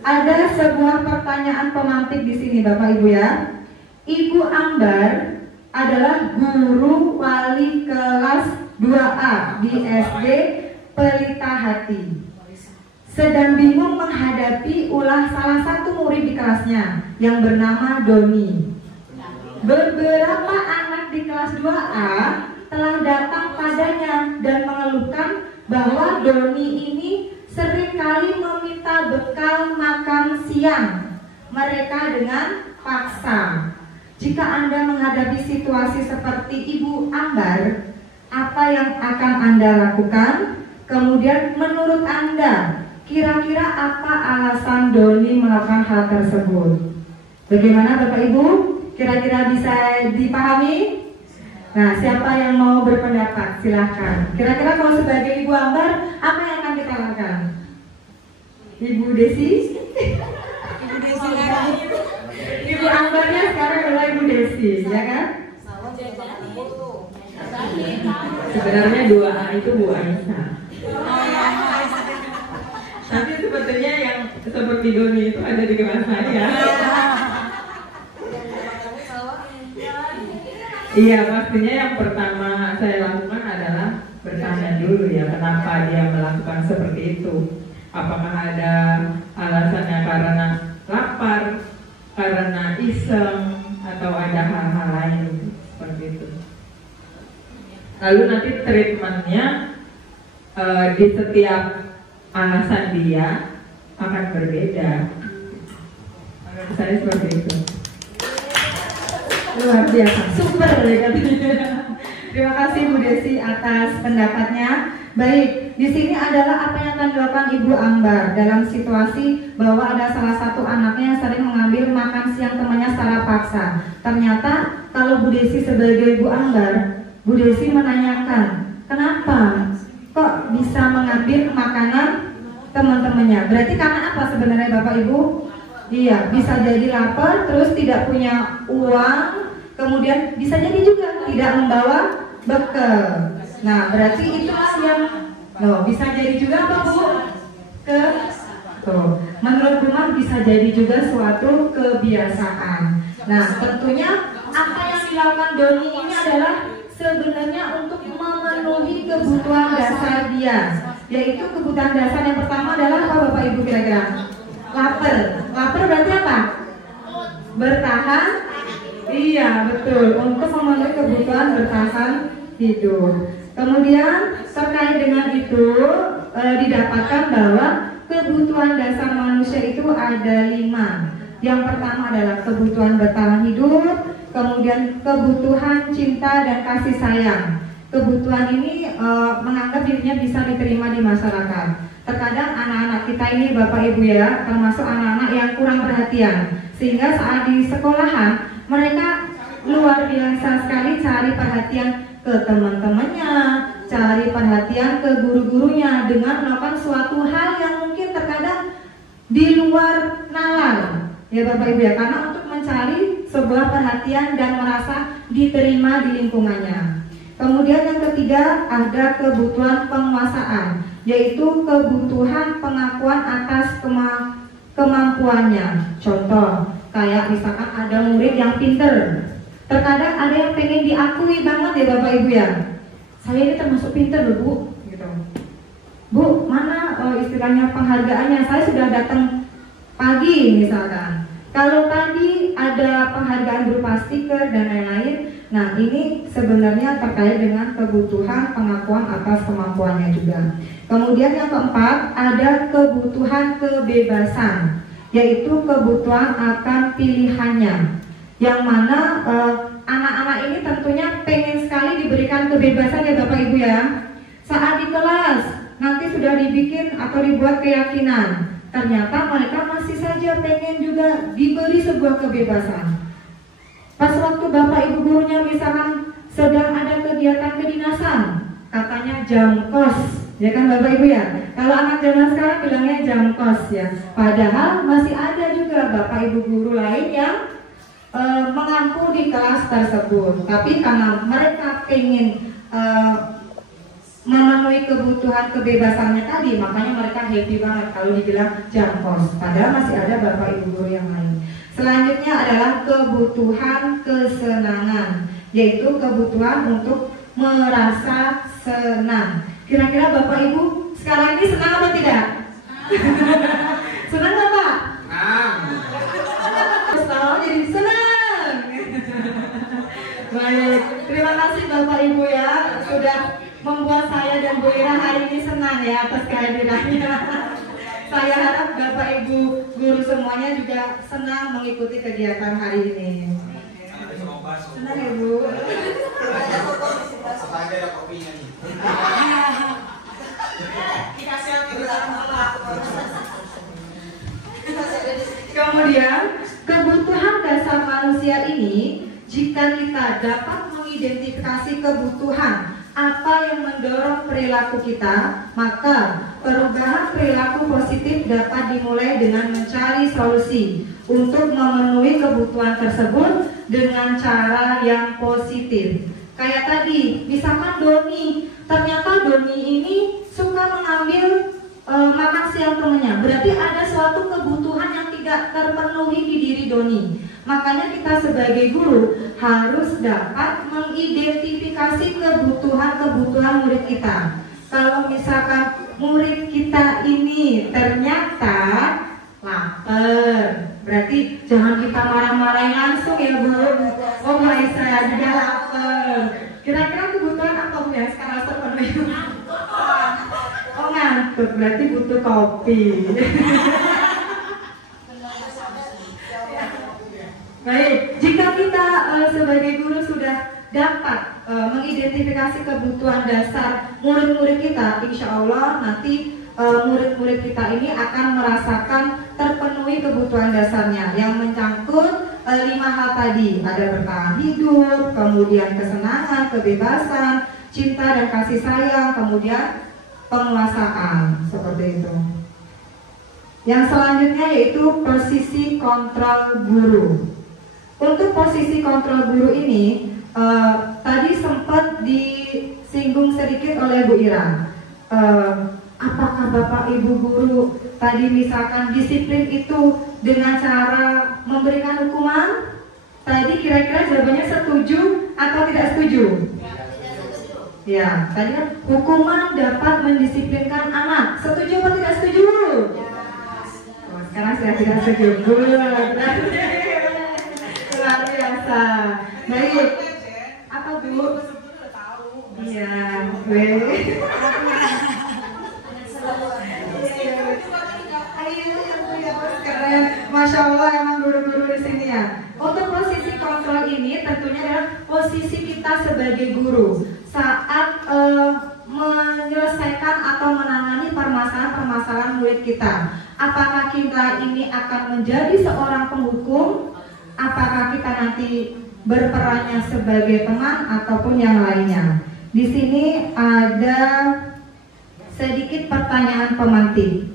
ada sebuah pertanyaan pemantik di sini Bapak Ibu ya. Ibu Ambar adalah guru wali kelas 2A di SD Pelita Hati. Sedang bingung menghadapi ulah salah satu murid di kelasnya yang bernama Doni. Beberapa anak di kelas 2A telah datang padanya dan mengeluhkan bahwa Doni ini seringkali meminta bekal makan siang mereka dengan paksa. Jika Anda menghadapi situasi seperti Ibu Ambar, apa yang akan Anda lakukan? Kemudian menurut Anda, kira-kira apa alasan Doni melakukan hal tersebut? Bagaimana Bapak Ibu? Kira-kira bisa dipahami? Nah, siapa yang mau berpendapat? Silahkan. Kira-kira kalau sebagai Ibu Ambar, apa yang akan kita lakukan? Ibu Desi? Ibu Desi lagi. Ibu Ambarnya sekarang adalah Ibu Desi, ya kan? Sebenarnya 2A itu Bu Aisyah. Tapi sebetulnya yang seperti Doni itu ada di kelas saya. Iya, pastinya yang pertama saya lakukan adalah bertanya dulu ya, kenapa dia melakukan seperti itu. Apakah ada alasannya karena lapar, karena iseng, atau ada hal-hal lain seperti itu. Lalu nanti treatmentnya di setiap alasan dia akan berbeda. Menurut saya seperti itu. Luar biasa, super ya kan. Terima kasih Bu Desi atas pendapatnya. Baik, di sini adalah apa yang akan dilakukan Ibu Ambar dalam situasi bahwa ada salah satu anaknya yang sering mengambil makan siang temannya secara paksa. Ternyata kalau Bu Desi sebagai Ibu Ambar, Bu Desi menanyakan, kenapa kok bisa mengambil makanan teman-temannya? Berarti karena apa sebenarnya Bapak Ibu? Iya, bisa jadi lapar, terus tidak punya uang, kemudian bisa jadi juga tidak membawa bekal. Nah, berarti itu yang bisa jadi juga apa Bu? Menurut Bu Mam bisa jadi juga suatu kebiasaan. Nah, tentunya apa yang dilakukan Doni ini adalah sebenarnya untuk memenuhi kebutuhan dasar dia, yaitu kebutuhan dasar yang pertama adalah apa Bapak Ibu kira-kira? Lapar. Lapar berarti apa? Bertahan. Iya, betul. Untuk memenuhi kebutuhan bertahan hidup. Kemudian terkait dengan itu didapatkan bahwa kebutuhan dasar manusia itu ada 5. Yang pertama adalah kebutuhan bertahan hidup, kemudian kebutuhan cinta dan kasih sayang. Kebutuhan ini menganggap dirinya bisa diterima di masyarakat. Terkadang anak-anak kita ini Bapak Ibu ya, termasuk anak-anak yang kurang perhatian, sehingga saat di sekolahan mereka luar biasa sekali cari perhatian ke teman-temannya, cari perhatian ke guru-gurunya dengan melakukan suatu hal yang mungkin terkadang di luar nalar ya Bapak Ibu ya, karena untuk mencari sebuah perhatian dan merasa diterima di lingkungannya. Kemudian yang ketiga ada kebutuhan penguasaan, yaitu kebutuhan pengakuan atas kemampuannya. Contoh, kayak misalkan ada murid yang pinter, terkadang ada yang pengen diakui banget ya Bapak Ibu ya, saya ini termasuk pinter loh Bu, gitu. Bu, mana istilahnya penghargaannya, saya sudah datang pagi misalkan. Kalau tadi ada penghargaan berupa stiker dan lain-lain, nah ini sebenarnya terkait dengan kebutuhan pengakuan atas kemampuannya juga. Kemudian yang keempat ada kebutuhan kebebasan, yaitu kebutuhan akan pilihannya, yang mana anak-anak ini tentunya pengen sekali diberikan kebebasan ya Bapak Ibu ya. Saat di kelas nanti sudah dibikin atau dibuat keyakinan, ternyata mereka masih saja pengen juga diberi sebuah kebebasan. Pas waktu Bapak Ibu gurunya misalkan sedang ada kegiatan kedinasan, katanya jam kos, ya kan Bapak Ibu ya. Kalau anak zaman sekarang bilangnya jam kos ya. Padahal masih ada juga Bapak Ibu guru lain yang mengampu di kelas tersebut. Tapi karena mereka pengen memenuhi kebutuhan kebebasannya tadi, makanya mereka happy banget kalau dibilang jam kos. Padahal masih ada Bapak Ibu guru yang lain. Selanjutnya adalah kebutuhan kesenangan, yaitu kebutuhan untuk merasa senang. Kira-kira Bapak Ibu sekarang ini senang apa tidak? Senang nggak Pak? Senang. Selalu jadi senang. Baik, terima kasih Bapak Ibu ya sudah membuat saya dan Bu Ira hari ini senang ya atas kehadirannya. Saya harap Bapak Ibu guru semuanya juga senang mengikuti kegiatan hari ini. Senang ya Bu? Kemudian kebutuhan dasar manusia ini, jika kita dapat mengidentifikasi kebutuhan apa yang mendorong perilaku kita, maka perubahan perilaku positif dapat dimulai dengan mencari solusi untuk memenuhi kebutuhan tersebut dengan cara yang positif. Kayak tadi, misalkan Doni, ternyata Doni ini suka mengambil makan siang temennya. Berarti ada suatu kebutuhan yang tidak terpenuhi di diri Doni. Makanya kita sebagai guru harus dapat mengidentifikasi kebutuhan-kebutuhan murid kita. Kalau misalkan murid kita ini ternyata lapar, berarti jangan kita marah-marahin langsung ya Bu. Oh baik, saya juga lapar. Kira-kira kebutuhan apa Bu yang sekarang terpenuhi? Oh ngantuk, berarti butuh kopi. Baik, jika kita sebagai guru sudah dapat mengidentifikasi kebutuhan dasar murid-murid kita, insya Allah nanti murid-murid kita ini akan merasakan terpenuhi kebutuhan dasarnya yang mencangkut 5 hal tadi. Ada bertahan hidup, kemudian kesenangan, kebebasan, cinta dan kasih sayang, kemudian penguasaan, seperti itu. Yang selanjutnya yaitu posisi kontrol guru. Untuk posisi kontrol guru ini tadi sempat disinggung sedikit oleh Bu Ira. Apakah Bapak Ibu guru tadi misalkan disiplin itu dengan cara memberikan hukuman? Tadi kira-kira jawabannya setuju atau tidak setuju? Ya, tadi kan hukuman dapat mendisiplinkan anak. Setuju atau tidak setuju? Oh, sekarang saya tidak setuju. Luar biasa. Baik. Apa Bu? Iya, gue. Keren. Masya Allah emang guru-guru di sini ya. Untuk posisi kontrol ini tentunya adalah posisi kita sebagai guru saat menyelesaikan atau menangani permasalahan-permasalahan murid kita. Apakah kita ini akan menjadi seorang penghukum? Apakah kita nanti berperannya sebagai teman ataupun yang lainnya? Di sini ada sedikit pertanyaan pemantik.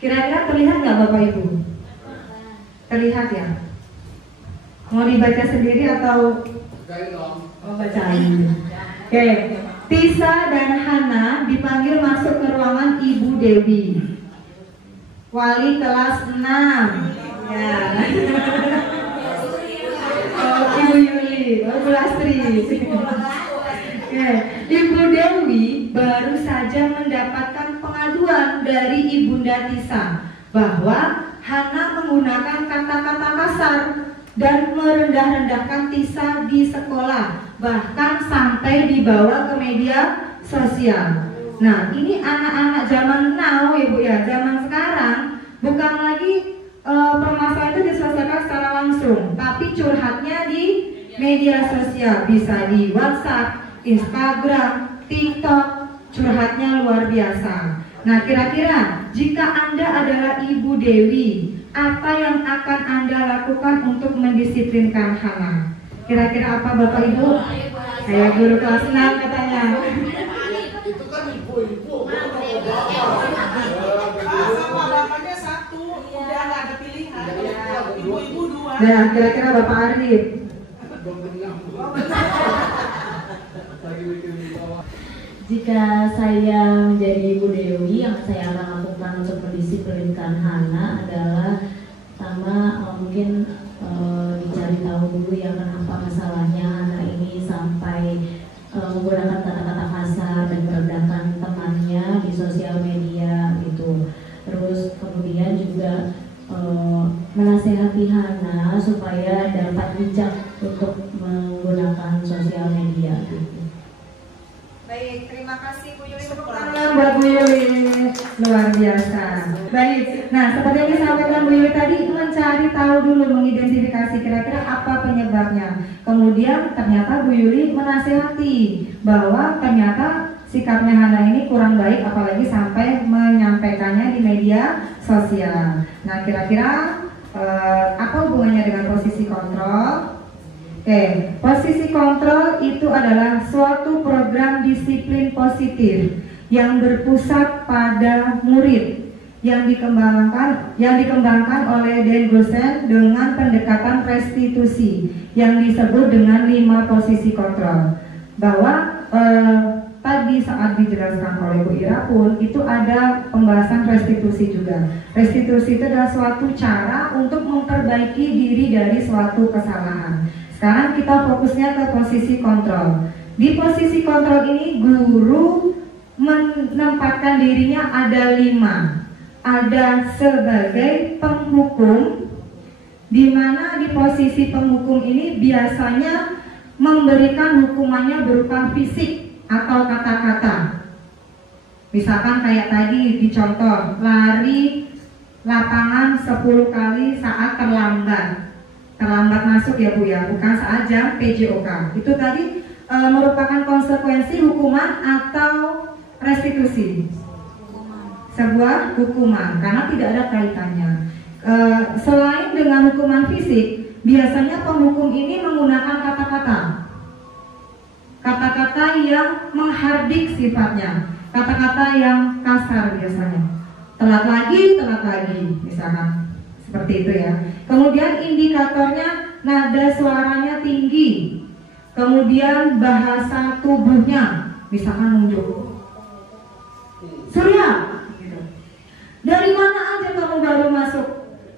Kira-kira terlihat nggak Bapak Ibu? Terlihat ya? Mau dibaca sendiri atau? Oh, bacain. Oke, Tisa dan Hana dipanggil masuk ke ruangan Ibu Dewi. Wali kelas 6. Ya. Oh, Ibu Yuli, Ibu Lastri. Ibu Dewi baru saja mendapatkan pengaduan dari Ibunda Tisa bahwa Hana menggunakan kata-kata kasar dan merendah-rendahkan Tisa di sekolah, bahkan sampai dibawa ke media sosial. Nah, ini anak-anak zaman now ya Bu ya, zaman sekarang bukan lagi permasalahan itu diselesaikan secara langsung, tapi curhatnya di media sosial, bisa di WhatsApp, Instagram, TikTok, curhatnya luar biasa. Nah, kira-kira jika Anda adalah Ibu Dewi, apa yang akan Anda lakukan untuk mendisiplinkan Hana? Kira-kira apa Bapak Ibu? Kayak guru kelas 6 katanya. Itu kan ibu-ibu, sama bapaknya satu, udah nggak ada pilihan. Ibu-ibu 2. Nah, kira-kira Bapak Arif. Jika saya menjadi Ibu Dewi, yang saya akan lakukan untuk mendisiplinkan Hana adalah pertama mungkin dicari tahu dulu ya kenapa masalahnya Hana ini sampai menggunakan kata-kata kasar dan merendahkan temannya di sosial media gitu. Terus kemudian juga menasehati Hana supaya dapat bijak untuk menggunakan sosial media gitu. Baik, terima kasih Bu Yuli. Tepuk tangan buat Bu Yuli, luar biasa. Baik, nah seperti yang disampaikan Bu Yuli tadi, mencari tahu dulu, mengidentifikasi kira-kira apa penyebabnya. Kemudian ternyata Bu Yuli menasehati bahwa ternyata sikapnya Hana ini kurang baik, apalagi sampai menyampaikannya di media sosial. Nah, kira-kira apa hubungannya dengan posisi kontrol? Oke, posisi kontrol itu adalah suatu program disiplin positif yang berpusat pada murid yang dikembangkan oleh Den Goosen dengan pendekatan restitusi yang disebut dengan 5 posisi kontrol. Bahwa tadi saat dijelaskan oleh Bu Ira pun itu ada pembahasan restitusi juga. Restitusi itu adalah suatu cara untuk memperbaiki diri dari suatu kesalahan. Sekarang kita fokusnya ke posisi kontrol. Di posisi kontrol ini guru menempatkan dirinya ada 5. Ada sebagai penghukum, di mana di posisi penghukum ini biasanya memberikan hukumannya berupa fisik atau kata-kata. Misalkan kayak tadi dicontoh, lari lapangan 10 kali saat terlambat. Terlambat masuk ya Bu ya, bukan saat jam PJOK. Itu tadi merupakan konsekuensi hukuman atau restitusi. Sebuah hukuman karena tidak ada kaitannya. Selain dengan hukuman fisik, biasanya penghukum ini menggunakan kata-kata. Kata-kata yang menghardik sifatnya, kata-kata yang kasar biasanya. Telat lagi, misalkan seperti itu ya. Kemudian indikatornya nada suaranya tinggi, kemudian bahasa tubuhnya, misalkan nunjuk, Surya, gitu. Dari mana aja kamu baru masuk?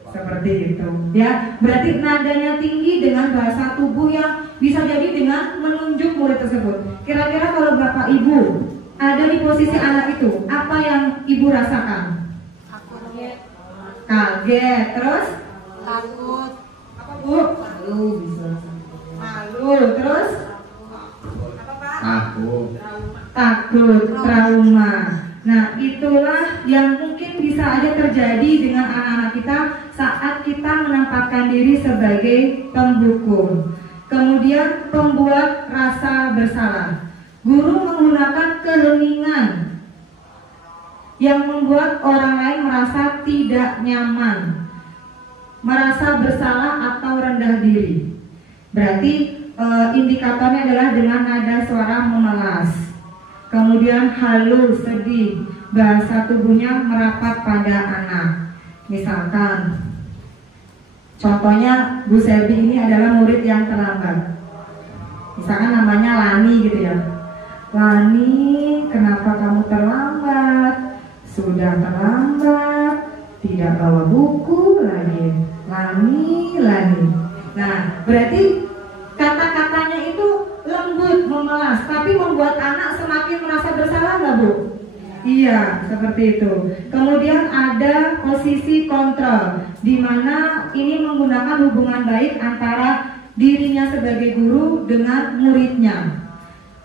Seperti itu ya, berarti nadanya tinggi dengan bahasa tubuh yang bisa jadi dengan menunjuk murid tersebut. Kira-kira kalau Bapak Ibu ada di posisi anak itu, apa yang Ibu rasakan? Kaget, terus? Takut. Apa Bu? Malu, terus? Apa Pak? Takut, trauma. Nah, itulah yang mungkin bisa aja terjadi dengan anak-anak kita saat kita menempatkan diri sebagai penghukum. Kemudian pembuat rasa bersalah. Guru menggunakan keheningan yang membuat orang lain merasa tidak nyaman, merasa bersalah atau rendah diri. Berarti indikatornya adalah dengan nada suara memelas. Kemudian halu, sedih, bahasa tubuhnya merapat pada anak. Misalkan, contohnya Bu Selby ini adalah murid yang terlambat. Misalkan namanya Lani gitu ya. Lani, kenapa kamu terlambat? Sudah terlambat, tidak bawa buku lagi. Lani. Nah, berarti kata-katanya itu lembut, memelas, tapi membuat anak semakin merasa bersalah nggak Bu? Iya, seperti itu. Kemudian ada posisi kontrol, di mana ini menggunakan hubungan baik antara dirinya sebagai guru dengan muridnya.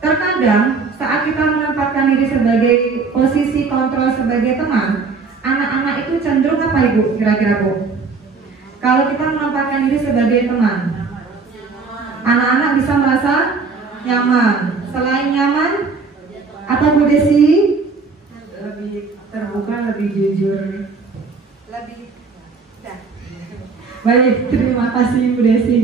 Terkadang saat kita menempatkan diri sebagai posisi kontrol sebagai teman, anak-anak itu cenderung apa Ibu? Kira-kira Bu? Kalau kita menempatkan diri sebagai teman, anak-anak bisa merasa nyaman. Selain nyaman, apa Bu Desi? Lebih terbuka, lebih jujur. Lebih. Baik, terima kasih Bu Desi.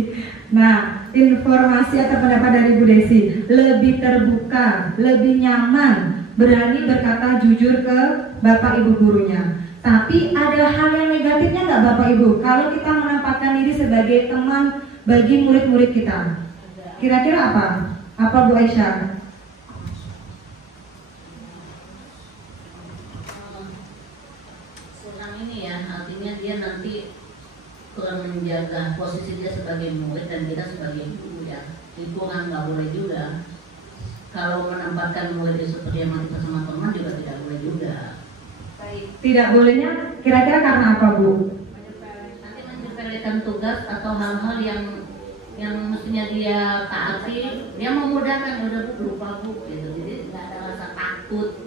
Nah, informasi atau pendapat dari Bu Desi, lebih terbuka, lebih nyaman, berani berkata jujur ke Bapak Ibu gurunya. Tapi ada hal yang negatifnya nggak Bapak Ibu? Kalau kita menempatkan diri sebagai teman bagi murid-murid kita, kira-kira apa? Apa Bu Aisyah? Kurang ini ya, artinya dia nanti kurang menjaga posisi dia sebagai murid dan kita sebagai guru ya. Lingkungan nggak boleh juga. Kalau menempatkan murid seperti yang kita sama teman juga tidak boleh juga. Tidak bolehnya kira-kira karena apa Bu? Nanti menyepelekan tugas atau hal-hal yang mestinya dia taati, dia memudahkan, udah Bu lupa Bu gitu. Jadi nggak ada rasa takut.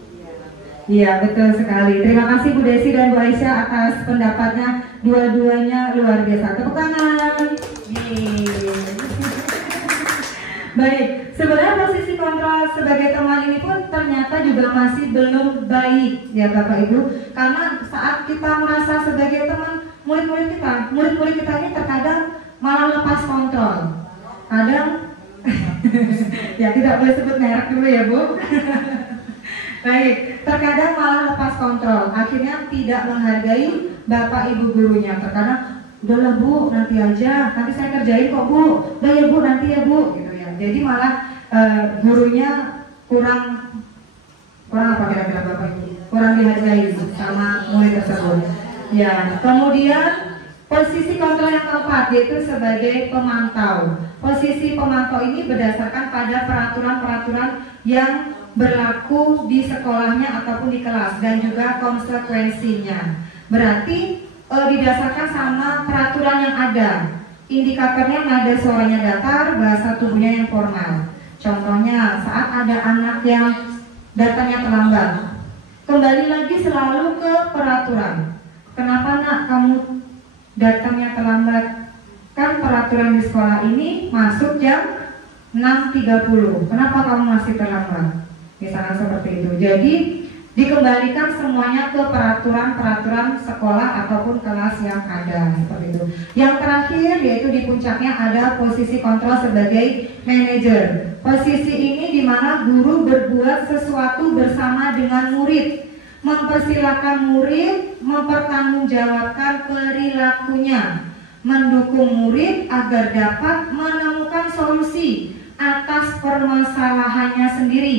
Iya, betul sekali. Terima kasih Bu Desi dan Bu Aisyah atas pendapatnya. Dua-duanya luar biasa. Tepuk tangan. Baik, sebenarnya posisi kontrol sebagai teman ini pun ternyata juga masih belum baik ya Bapak Ibu. Karena saat kita merasa sebagai teman, murid-murid kita ini terkadang malah lepas kontrol. Kadang ya tidak boleh sebut merek dulu ya Bu. Baik, terkadang malah lepas kontrol, akhirnya tidak menghargai Bapak Ibu gurunya. Terkadang, udahlah Bu, nanti aja, nanti saya kerjain kok Bu, udah ya Bu, nanti ya Bu, gitu ya. Jadi malah gurunya kurang Kurang apa kira-kira Bapak Ibu? Kurang dihargai sama murid tersebut. Ya, kemudian posisi kontrol yang keempat yaitu sebagai pemantau. Posisi pemantau ini berdasarkan pada peraturan-peraturan yang berlaku di sekolahnya ataupun di kelas dan juga konsekuensinya. Berarti didasarkan sama peraturan yang ada. Indikatornya nada suaranya datar, bahasa tubuhnya yang formal. Contohnya saat ada anak yang datangnya terlambat, kembali lagi selalu ke peraturan. Kenapa nak kamu datangnya terlambat? Kan peraturan di sekolah ini masuk jam 6.30. Kenapa kamu masih terlambat? Misalnya seperti itu. Jadi dikembalikan semuanya ke peraturan-peraturan sekolah ataupun kelas yang ada seperti itu. Yang terakhir yaitu di puncaknya ada posisi kontrol sebagai manajer. Posisi ini di mana guru berbuat sesuatu bersama dengan murid, mempersilahkan murid mempertanggungjawabkan perilakunya, mendukung murid agar dapat menemukan solusi atas permasalahannya sendiri.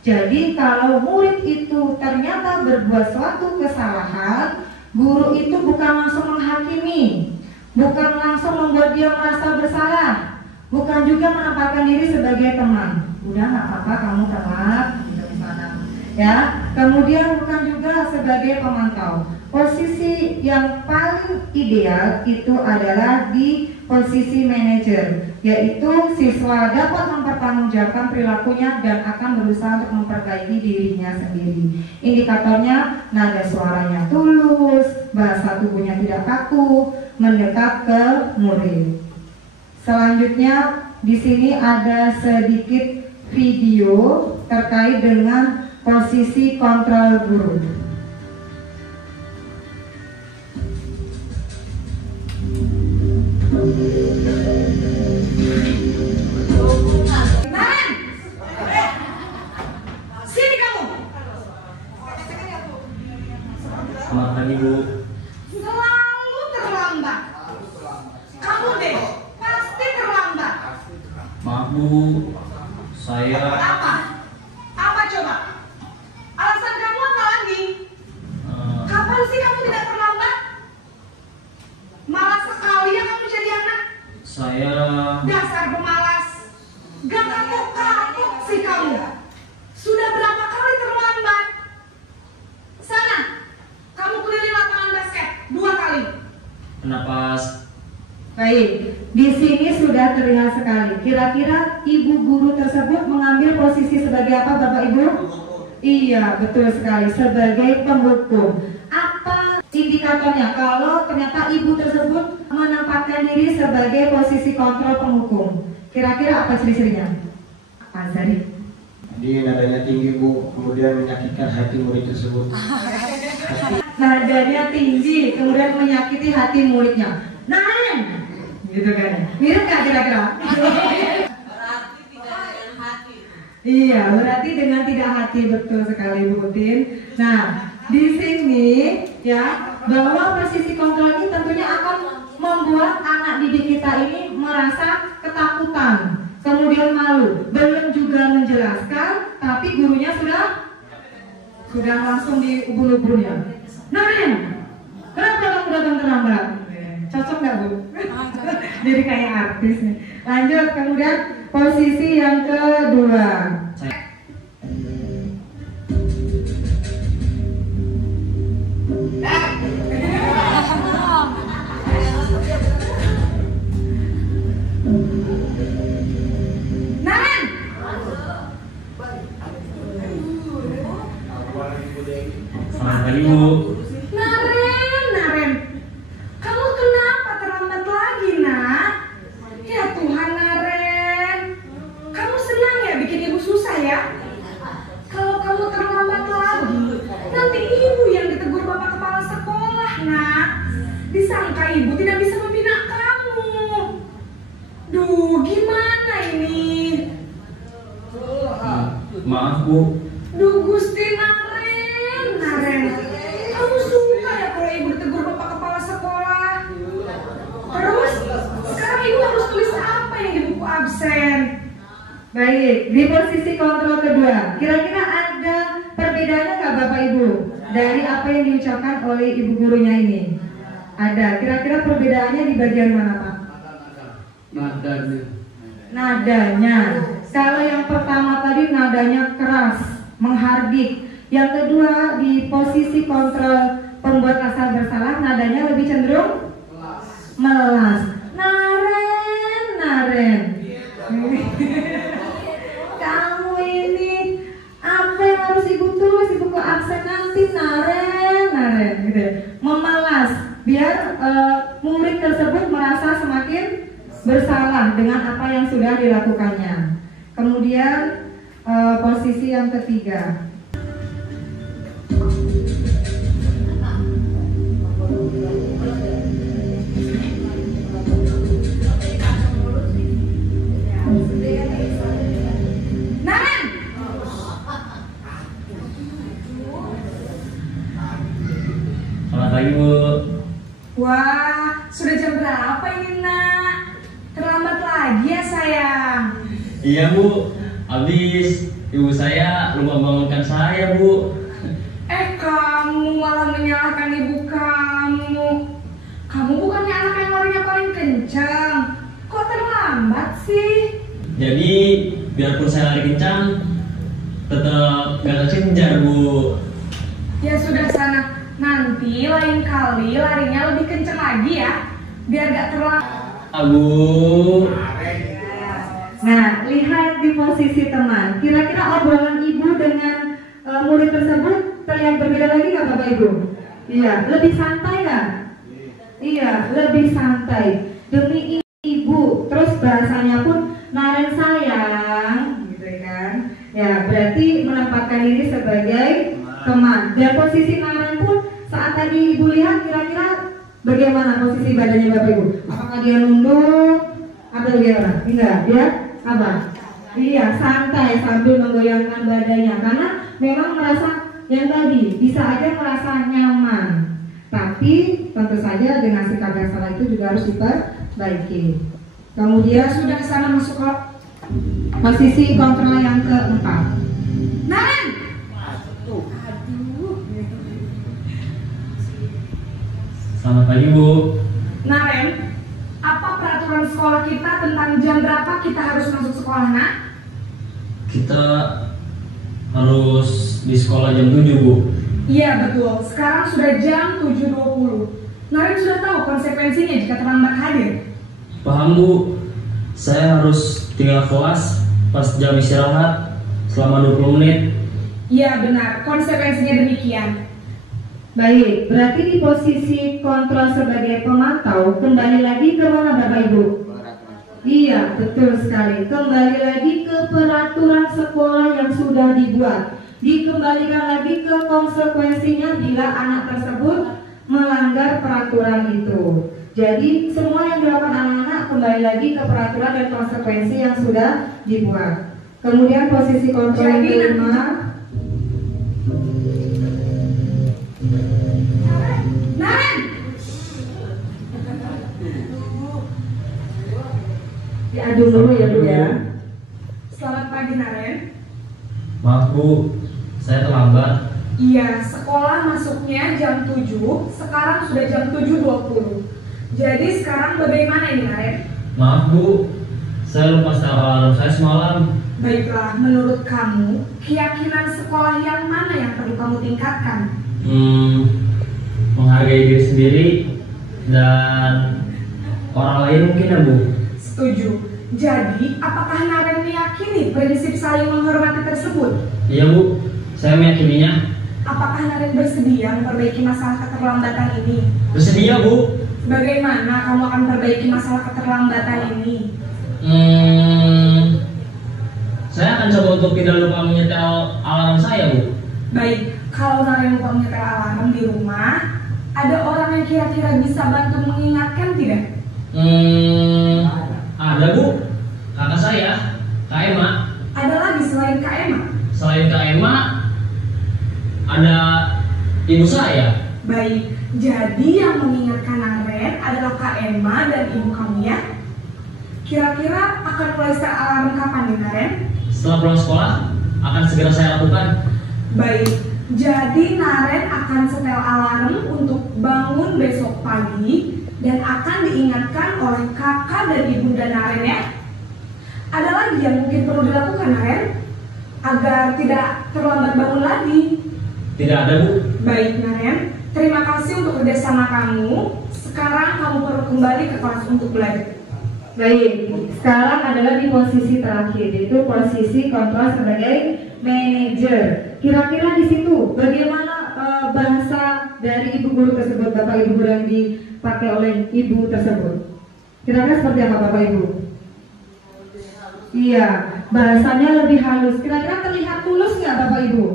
Jadi kalau murid itu ternyata berbuat suatu kesalahan, guru itu bukan langsung menghakimi, bukan langsung membuat dia merasa bersalah, bukan juga menempatkan diri sebagai teman. Udah nggak apa-apa kamu telat, gitu misalnya. Ya, kemudian bukan juga sebagai pemantau. Posisi yang paling ideal itu adalah di posisi manajer, yaitu siswa dapat mempertanggungjawabkan perilakunya dan akan berusaha untuk memperbaiki dirinya sendiri. Indikatornya nada suaranya tulus, bahasa tubuhnya tidak kaku, mendekat ke murid. Selanjutnya di sini ada sedikit video terkait dengan posisi kontrol guru. Sini kamu. Selamat pagi Bu. Selalu terlambat. Kamu deh, pasti terlambat. Maaf Bu, saya Apa? Apa coba? Alasan kamu apa lagi? Kapan sih kamu tidak terlambat? Malas sekali ya kamu jadi anak. saya Dasar pemalas. Gak kapok-kapok sih kamu. Sudah berapa kali terlambat? Sana, kamu keliling lapangan basket 2 kali. kenapa Baik, di sini sudah terlihat sekali. Kira-kira ibu guru tersebut mengambil posisi sebagai apa, Bapak Ibu? Iya, betul sekali, sebagai penghukum. Apa indikatornya kalau ternyata ibu tersebut menempatkan diri sebagai posisi kontrol penghukum? Kira-kira apa ciri-cirinya? Azari. Jadi nadanya tinggi Bu, kemudian menyakitkan hati murid tersebut. Nadanya tinggi, kemudian menyakiti hati muridnya. Naen, gitu kan? Mirip nggak kira-kira? Berarti tidak dengan hati. Iya, berarti dengan tidak hati, betul sekali Bu Utin. Nah, di sini ya bahwa posisi kontrol ini tentunya akan membuat anak didik kita ini merasa ketakutan, kemudian malu, belum juga menjelaskan, tapi gurunya sudah langsung di ubun-ubunnya. Nah, kenapa kamu datang terlambat? Cocok nggak Bu? Jadi kayak artis nih. Lanjut, kemudian posisi yang kedua. Naren, selamat pagi Bu. Naren, kamu kenapa terlambat lagi, Nak? Ya Tuhan, Naren, kamu senang ya bikin ibu susah ya? Kalau kamu terlambat lagi, nanti ibu yang ditegur bapak kepala sekolah, Nak. Disangka ibu tidak bisa membina kamu. Duh, gimana ini? Maaf Bu, Duh Gusti Naren, kamu suka ya kalau ibu ditegur bapak kepala sekolah? Terus, sekarang ibu harus tulis apa yang di buku absen? Baik, di posisi kontrol kedua, kira-kira ada perbedaannya nggak Bapak Ibu dari apa yang diucapkan oleh ibu gurunya ini? Ada. Kira-kira perbedaannya di bagian mana Pak? Nadanya. Kalau yang pertama tadi nadanya keras, menghardik. Yang kedua di posisi kontrol pembuat rasa bersalah, nadanya lebih cenderung melas. Naren. Kamu ini apa yang harus ibu tulis di buku absen nanti? Naren gitu. Memelas biar murid tersebut merasa semakin bersalah dengan apa yang sudah dilakukannya. Kemudian posisi yang ketiga. Selamat pagi Bu. Wah, sudah jam berapa ini nak? Terlambat lagi ya sayang. Iya Bu, habis ibu saya lupa bangunkan saya Bu. Kamu malah menyalahkan ibu kamu. Kamu bukannya anak yang larinya paling kencang. Kok terlambat sih? Jadi biarpun saya lari kencang, tetap gak kekejar Bu. Ya sudah sana. Nanti lain kali larinya lebih kencang lagi ya, biar gak terlambat. Abu. Nah, lihat di posisi teman. Kira-kira obrolan ibu dengan murid tersebut terlihat berbeda lagi nggak Bapak Ibu? Iya, lebih santai nggak? Iya, lebih santai. Demi ibu, terus bahasanya pun Naren sayang, gitu kan? Ya, berarti menempatkan diri sebagai teman. Dan posisi Naren pun saat tadi ibu lihat kira-kira bagaimana posisi badannya Bapak Ibu? Apakah dia nunduk atau bagaimana? Enggak, dia apa? Iya, santai sambil menggoyangkan badannya karena memang merasa yang tadi bisa aja merasa nyaman. Tapi tentu saja dengan sikap yang salah itu juga harus diperbaiki. Kemudian sudah sana masuk ke posisi kontrol yang keempat. Naren! Selamat pagi Bu. Naren, apa peraturan sekolah kita tentang jam berapa kita harus masuk sekolah nak? Kita harus di sekolah jam 7 Bu. Iya betul, sekarang sudah jam 7.20. Naren sudah tahu konsekuensinya jika terlambat hadir? Paham Bu, saya harus tinggal kelas pas jam istirahat selama 20 menit. Iya benar, konsekuensinya demikian. Baik, berarti di posisi kontrol sebagai pemantau kembali lagi ke mana Bapak Ibu? Iya, betul sekali. Kembali lagi ke peraturan sekolah yang sudah dibuat. Dikembalikan lagi ke konsekuensinya bila anak tersebut melanggar peraturan itu. Jadi semua yang dilakukan anak-anak kembali lagi ke peraturan dan konsekuensi yang sudah dibuat. Kemudian posisi kontrol yang kelima. Diadu dulu ya Bu ya. Selamat pagi Naren. Maaf Bu, saya terlambat. Iya, sekolah masuknya jam 7, sekarang sudah jam 7.20. Jadi sekarang bagaimana ini Naren? Maaf Bu, saya lupa setel alarm saya semalam. Baiklah, menurut kamu, keyakinan sekolah yang mana yang perlu kamu tingkatkan? Menghargai diri sendiri dan orang lain mungkin ya Bu. Setuju. Jadi, apakah Naren meyakini prinsip saling menghormati tersebut? Iya Bu, saya meyakininya. Apakah Naren bersedia memperbaiki masalah keterlambatan ini? Bersedia Bu. Bagaimana kamu akan memperbaiki masalah keterlambatan ini? Saya akan coba untuk tidak lupa menyetel alarm saya Bu. Baik, kalau Naren lupa menyetel alarm di rumah, ada orang yang kira-kira bisa bantu mengingatkan tidak? Ada Bu, kakak saya, Kak Emma. Ada lagi selain Kak Emma? Selain Kak Emma, ada ibu saya. Baik, jadi yang mengingatkan Naren adalah Kak Emma dan ibu kamu ya? Kira-kira akan mulai setel alarm kapan nih Naren? Setelah pulang sekolah, akan segera saya lakukan. Baik, jadi Naren akan setel alarm untuk bangun besok pagi dan akan diingatkan oleh kakak dan ibunda Naren ya. Ada lagi yang mungkin perlu dilakukan Naren agar tidak terlambat bangun lagi? Tidak ada, Bu. Baik Naren, terima kasih untuk kerjasama kamu. Sekarang kamu perlu kembali ke kelas untuk belajar. Baik, sekarang adalah di posisi terakhir, yaitu posisi kontrol sebagai manajer. Kira-kira di situ bagaimana bahasa dari ibu guru tersebut, bapak ibu guru yang dipakai oleh ibu tersebut? Kira-kira seperti apa bapak ibu? Iya, bahasanya lebih halus. Kira-kira terlihat tulus nggak bapak ibu?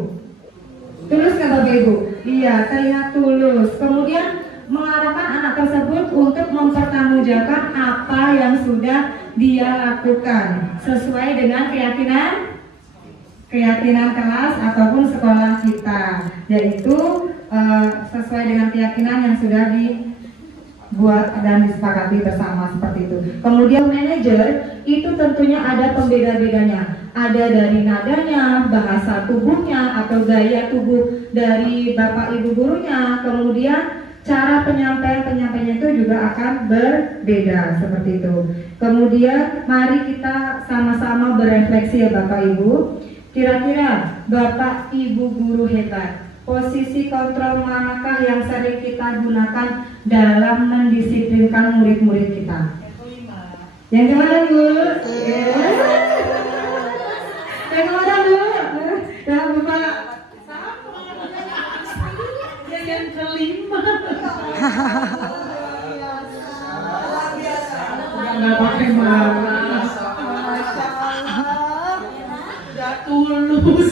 Tulus nggak bapak ibu? Iya, terlihat tulus. Kemudian mengarahkan anak tersebut untuk mempertanggungjawabkan apa yang sudah dia lakukan sesuai dengan keyakinan kelas ataupun sekolah kita, yaitu sesuai dengan keyakinan yang sudah dibuat dan disepakati bersama seperti itu. Kemudian manajer itu tentunya ada pembeda-bedanya, ada dari nadanya, bahasa tubuhnya atau gaya tubuh dari bapak ibu gurunya, kemudian cara penyampaian itu juga akan berbeda seperti itu. Kemudian mari kita sama-sama berefleksi ya Bapak Ibu. Kira-kira Bapak Ibu guru hebat, posisi kontrol manakah yang sering kita gunakan dalam mendisiplinkan murid-murid kita? Yang kemana Bu? Yang kemana Bu? Yang Bapak? Yang kelima. Nggak pakai marah. Nggak tulus.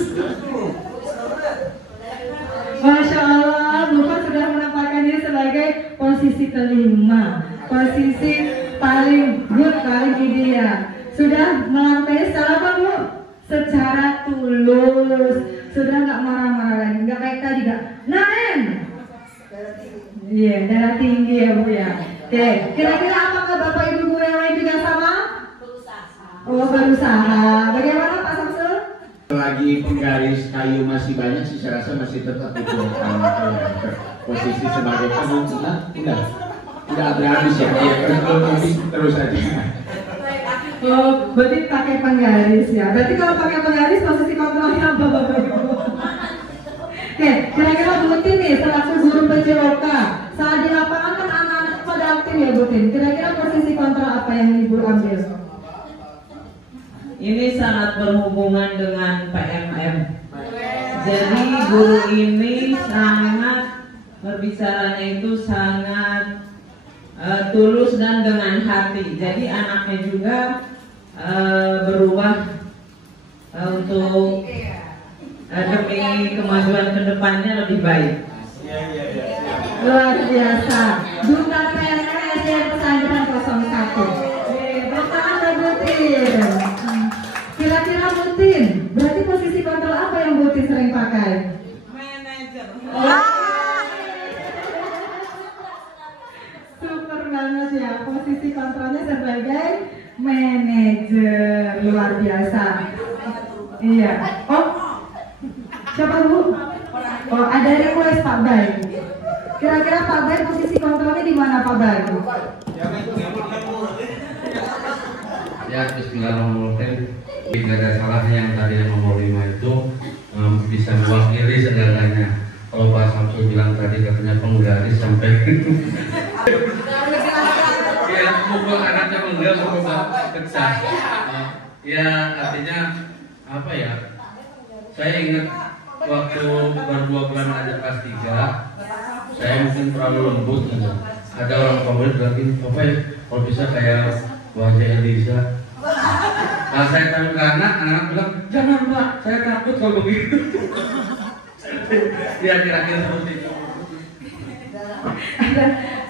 Masya Allah, Bapak sudah menempatkan diri sebagai posisi kelima, posisi paling good, paling ideal. Sudah melantai secara apa Bu? Secara tulus. Sudah nggak marah-marah lagi, nggak kayak tadi nggak. Naren. Iya, darah tinggi ya Bu ya. Oke, kira-kira apakah Bapak Ibu guru yang lain juga sama? Berusaha. Oh, berusaha. Bagaimana Pak Samsul? Lagi penggaris kayu masih banyak sih, saya rasa masih tetap digunakan posisi sebagai kamu. Udah habis ya, terus aja. Oh, berarti pakai penggaris ya. Berarti kalau pakai penggaris posisi kontrolnya apa Bapak Ibu? Oke, kira-kira Butin nih selaku guru penceroka, saat di lapangan kan anak-anak pada aktif ya Butin. Kira-kira posisi kontrol apa yang Ibu ambil? Ini sangat berhubungan dengan PMM. Jadi guru ini sangat berbicaranya itu sangat tulus dan dengan hati. Jadi anaknya juga berubah untuk demi kemajuan kedepannya lebih baik. Luar biasa. Duta PNS yang pesantren 01. Bertahan Butin. Kira-kira Butin, berarti posisi kontrol apa yang Butin sering pakai? Manajer. Super banget ya, posisi kontrolnya sebagai manajer. Luar biasa. Iya. Oh, siapa Bu? Oh, ada request Pak Bay. Kira-kira Pak Bay posisi kontrolnya di mana Pak Bay? Ya, bismillahirrahmanirrahim. Tidak ada salahnya yang tadi yang nomor 5 itu bisa mewakili segalanya. Kalau Pak Samsul bilang tadi katanya penggaris sampai ya mukul anaknya menggel sampai pecah. Ya artinya apa ya? Saya ingat waktu baru 2 bulan aja kelas 3, saya mungkin terlalu lembut gitu. Ada orang tua murid bilang, "Papa ya, kalau bisa kayak wajah Eliza." Nah saya tahu ke anak bilang, "Jangan Pak, saya takut kalau begitu." Ya kira-kira seperti itu.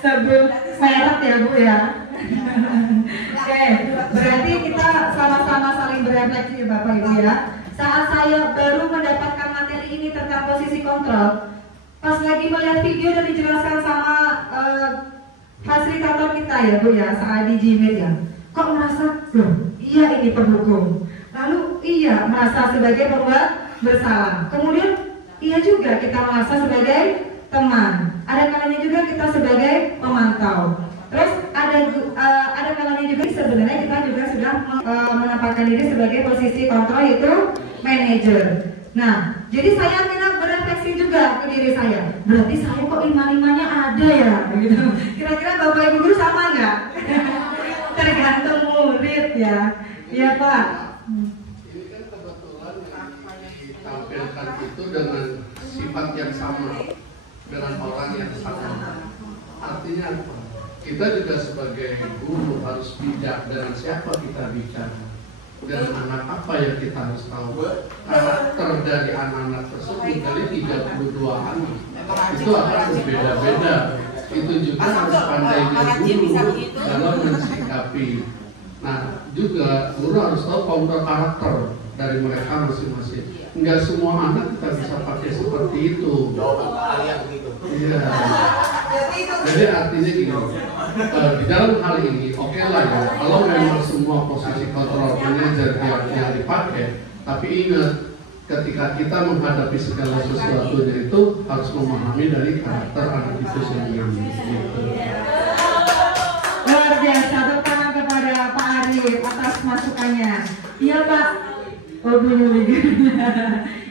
Sebelum seret ya Bu ya. Oke, berarti kita sama-sama saling berefleksi ya Bapak Ibu ya. Saat saya baru mendapatkan materi ini tentang posisi kontrol, pas lagi melihat video dan dijelaskan sama fasilitator kita ya Bu ya, saat di Gmail ya, kok merasa, loh iya ini pendukung, lalu iya merasa sebagai pembuat bersalah. Kemudian iya juga kita merasa sebagai teman. Ada kalanya juga kita sebagai pemantau. Terus ada kalanya juga sebenarnya kita juga sudah menempatkan diri sebagai posisi kontrol, yaitu manajer. Nah, jadi saya akhirnya berefleksi juga ke diri saya. Berarti saya kok lima-limanya ada ya, gitu. Kira-kira Bapak Ibu guru sama nggak? Tergantung murid ya, iya Pak. Ini kan kebetulan yang ditampilkan itu dengan sifat yang sama, dengan orang yang sama. Artinya apa? Kita juga sebagai guru harus bijak dengan siapa kita bicara. Dan anak apa yang kita harus tahu. Karakter dari anak-anak tersebut dari 32 anak itu akan berbeda-beda. Itu juga harus pandainya guru dalam mensikapi. Nah, juga guru harus tahu counter karakter dari mereka masing-masing. Enggak semua anak kita bisa pakai seperti itu. Iya. Jadi artinya gini, di dalam hal ini oke lah ya, kalau memang semua posisi kontrol manajer yang dipakai, tapi ingat ketika kita menghadapi segala sesuatunya itu harus memahami dari karakter anak itu sendiri. Gitu. Luar biasa, tepuk tangan kepada Pak Arif atas masukannya. Iya Pak. Oh,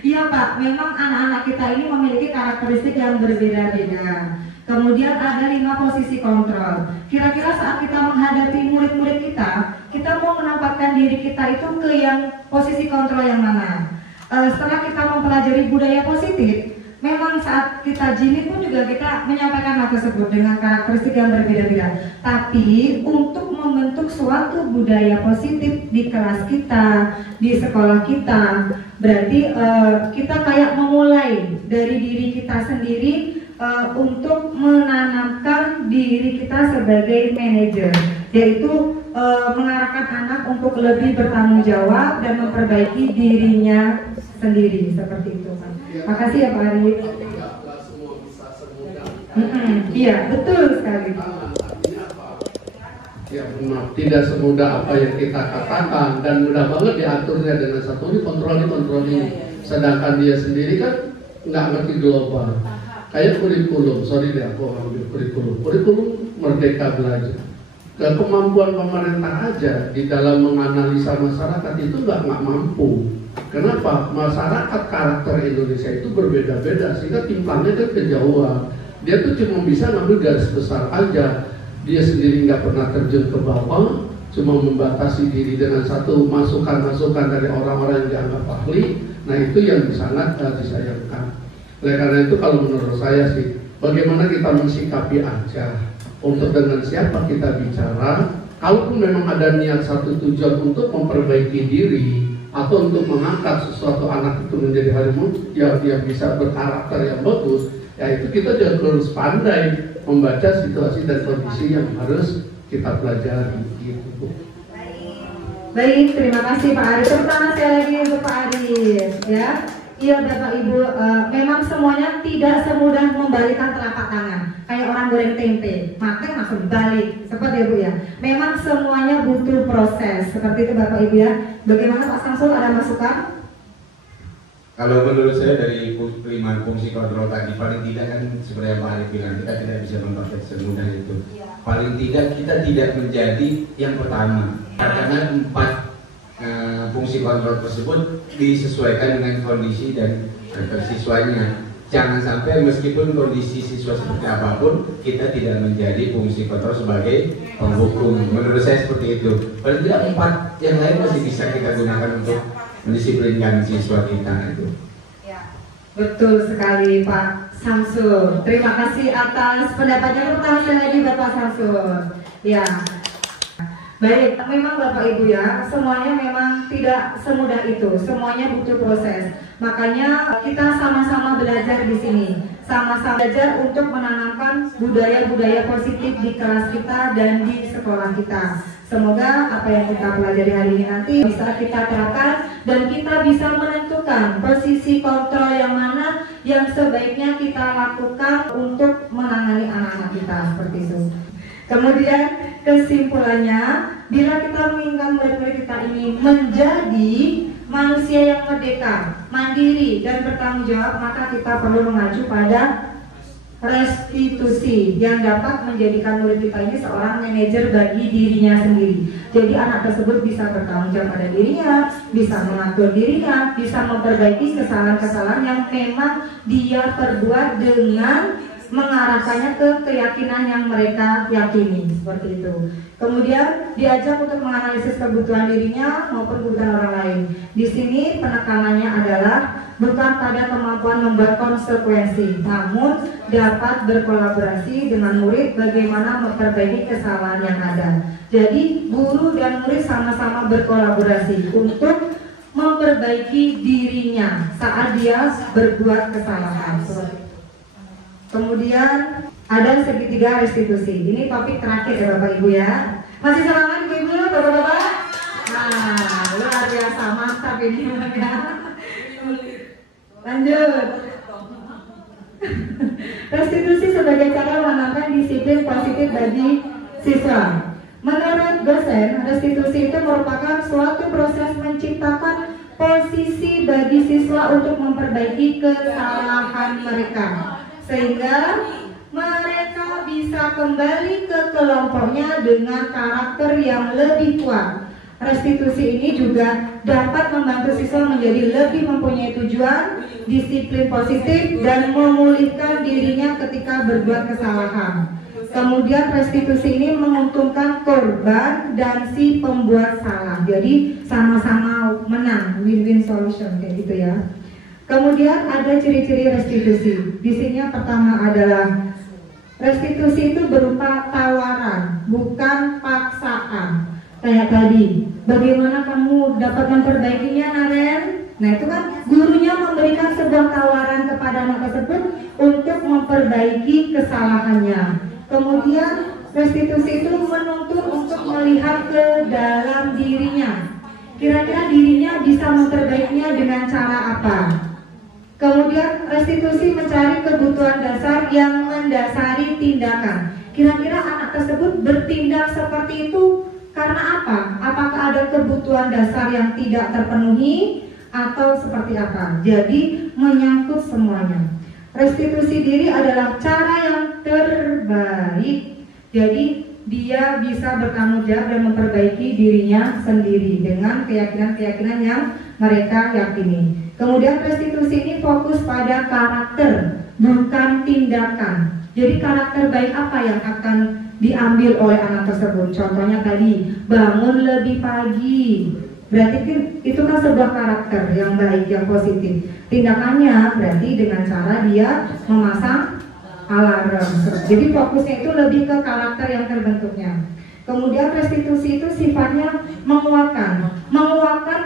iya Pak, memang anak-anak kita ini memiliki karakteristik yang berbeda-beda. Kemudian ada 5 posisi kontrol. Kira-kira saat kita menghadapi murid-murid kita mau menempatkan diri kita itu ke yang posisi kontrol yang mana? Setelah kita mempelajari budaya positif, memang saat kita jini pun juga kita menyampaikan hal tersebut dengan karakteristik yang berbeda-beda. Tapi untuk membentuk suatu budaya positif di kelas kita, di sekolah kita, berarti kita kayak memulai dari diri kita sendiri untuk menanamkan diri kita sebagai manajer, yaitu mengarahkan anak untuk lebih bertanggung jawab dan memperbaiki dirinya sendiri, seperti itu Pak. Makasih ya Pak Arif. Iya, betul sekali. Ya benar, tidak semudah apa yang kita katakan dan mudah banget diaturnya dengan satu ini kontrol ini. Sedangkan dia sendiri kan nggak ngerti global. Kayak kurikulum, sorry deh aku ambil kurikulum merdeka belajar. Kemampuan pemerintah aja di dalam menganalisa masyarakat itu nggak mampu. Kenapa? Masyarakat karakter Indonesia itu berbeda-beda sehingga timpangnya kan kejauhan. Dia tuh cuma bisa ngambil garis besar aja. Dia sendiri nggak pernah terjun ke bawah, cuma membatasi diri dengan satu masukan-masukan dari orang-orang yang dianggap ahli. Nah itu yang sangat disayangkan. Oleh karena itu kalau menurut saya sih, bagaimana kita mensikapi aja untuk dengan siapa kita bicara. Kalaupun memang ada niat satu tujuan untuk memperbaiki diri atau untuk mengangkat sesuatu anak itu menjadi harimau yang bisa berkarakter yang bagus, ya itu kita juga harus pandai membaca situasi dan kondisi yang harus kita pelajari. Gitu. Baik, terima kasih Pak Arif. Pertama sekali lagi untuk Pak Arif, ya. Iya Bapak Ibu, memang semuanya tidak semudah membalikkan telapak tangan. Kayak orang goreng tempe, makan langsung balik, seperti itu ya. Memang semuanya butuh proses, seperti itu Bapak Ibu ya. Bagaimana Pak Samsul, ada masukan? Kalau menurut saya dari 5 fungsi kontrol tadi, paling tidak kan seperti yang Pak Arif bilang, kita tidak bisa membaca semudah itu. Paling tidak kita tidak menjadi yang pertama, karena 4 fungsi kontrol tersebut disesuaikan dengan kondisi dan karakter siswanya. Jangan sampai meskipun kondisi siswa seperti apapun, kita tidak menjadi fungsi kontrol sebagai penghukum. Menurut saya seperti itu. Paling tidak 4 yang lain masih bisa kita gunakan untuk mendisiplinkan siswa kita itu. Betul sekali Pak Samsul. Terima kasih atas pendapatnya. Pertama sekali lagi Bapak Samsul. Ya. Baik, memang Bapak Ibu ya, semuanya memang tidak semudah itu, semuanya butuh proses. Makanya kita sama-sama belajar di sini, sama-sama belajar untuk menanamkan budaya-budaya positif di kelas kita dan di sekolah kita. Semoga apa yang kita pelajari hari ini nanti bisa kita terapkan dan kita bisa menentukan posisi kontrol yang mana yang sebaiknya kita lakukan untuk menangani anak-anak kita, seperti itu. Kemudian kesimpulannya, bila kita menginginkan murid-murid kita ini menjadi manusia yang merdeka, mandiri dan bertanggung jawab, maka kita perlu mengacu pada restitusi yang dapat menjadikan murid kita ini seorang manajer bagi dirinya sendiri. Jadi anak tersebut bisa bertanggung jawab pada dirinya, bisa mengatur dirinya, bisa memperbaiki kesalahan-kesalahan yang memang dia perbuat dengan mengarahkannya ke keyakinan yang mereka yakini, seperti itu. Kemudian diajak untuk menganalisis kebutuhan dirinya maupun kebutuhan orang lain. Di sini penekanannya adalah bukan pada kemampuan membuat konsekuensi, namun dapat berkolaborasi dengan murid bagaimana memperbaiki kesalahan yang ada. Jadi guru dan murid sama-sama berkolaborasi untuk memperbaiki dirinya saat dia berbuat kesalahan. Kemudian ada segitiga restitusi. Ini topik terakhir ya Bapak Ibu ya. Masih semangat Ibu Ibu, Bapak-bapak? Nah, luar biasa, mantap ini ya. Lanjut. Restitusi sebagai cara menanamkan disiplin positif bagi siswa. Menurut dosen, restitusi itu merupakan suatu proses menciptakan posisi bagi siswa untuk memperbaiki kesalahan mereka, sehingga mereka bisa kembali ke kelompoknya dengan karakter yang lebih kuat. Restitusi ini juga dapat membantu siswa menjadi lebih mempunyai tujuan, disiplin positif, dan memulihkan dirinya ketika berbuat kesalahan. Kemudian restitusi ini menguntungkan korban dan si pembuat salah. Jadi sama-sama menang, win-win solution kayak gitu ya. Kemudian ada ciri-ciri restitusi. Di sini yang pertama adalah restitusi itu berupa tawaran, bukan paksaan. Kayak tadi, bagaimana kamu dapat memperbaikinya, Naren? Nah itu kan gurunya memberikan sebuah tawaran kepada anak tersebut untuk memperbaiki kesalahannya. Kemudian restitusi itu menuntut untuk melihat ke dalam dirinya. Kira-kira dirinya bisa memperbaikinya dengan cara apa? Kemudian restitusi mencari kebutuhan dasar yang mendasari tindakan. Kira-kira anak tersebut bertindak seperti itu karena apa? Apakah ada kebutuhan dasar yang tidak terpenuhi atau seperti apa? Jadi menyangkut semuanya. Restitusi diri adalah cara yang terbaik. Jadi dia bisa bertanggung jawab dan memperbaiki dirinya sendiri dengan keyakinan-keyakinan yang mereka yakini. Kemudian restitusi ini fokus pada karakter, bukan tindakan. Jadi karakter baik apa yang akan diambil oleh anak tersebut? Contohnya tadi, bangun lebih pagi. Berarti itu kan sebuah karakter yang baik, yang positif. Tindakannya berarti dengan cara dia memasang alarm. Jadi fokusnya itu lebih ke karakter yang terbentuknya. Kemudian restitusi itu sifatnya menguatkan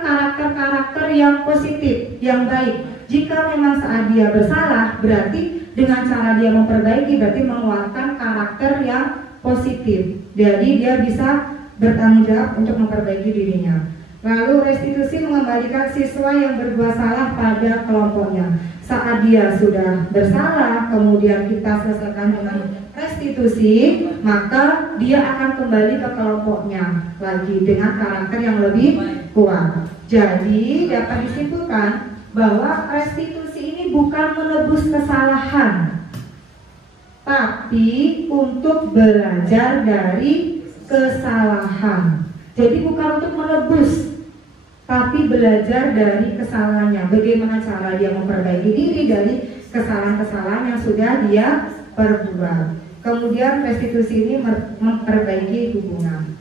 karakter-karakter yang positif, yang baik. Jika memang saat dia bersalah, berarti dengan cara dia memperbaiki, berarti menguatkan karakter yang positif. Jadi dia bisa bertanggung jawab untuk memperbaiki dirinya. Lalu restitusi mengembalikan siswa yang berbuat salah pada kelompoknya. Saat dia sudah bersalah, kemudian kita selesaikan dengan restitusi, maka dia akan kembali ke kelompoknya lagi dengan karakter yang lebih kuat. Jadi dapat disimpulkan bahwa restitusi ini bukan menebus kesalahan, tapi untuk belajar dari kesalahan. Jadi bukan untuk menebus, tapi belajar dari kesalahannya. Bagaimana cara dia memperbaiki diri dari kesalahan-kesalahan yang sudah dia perbuat. Kemudian restitusi ini memperbaiki hubungan.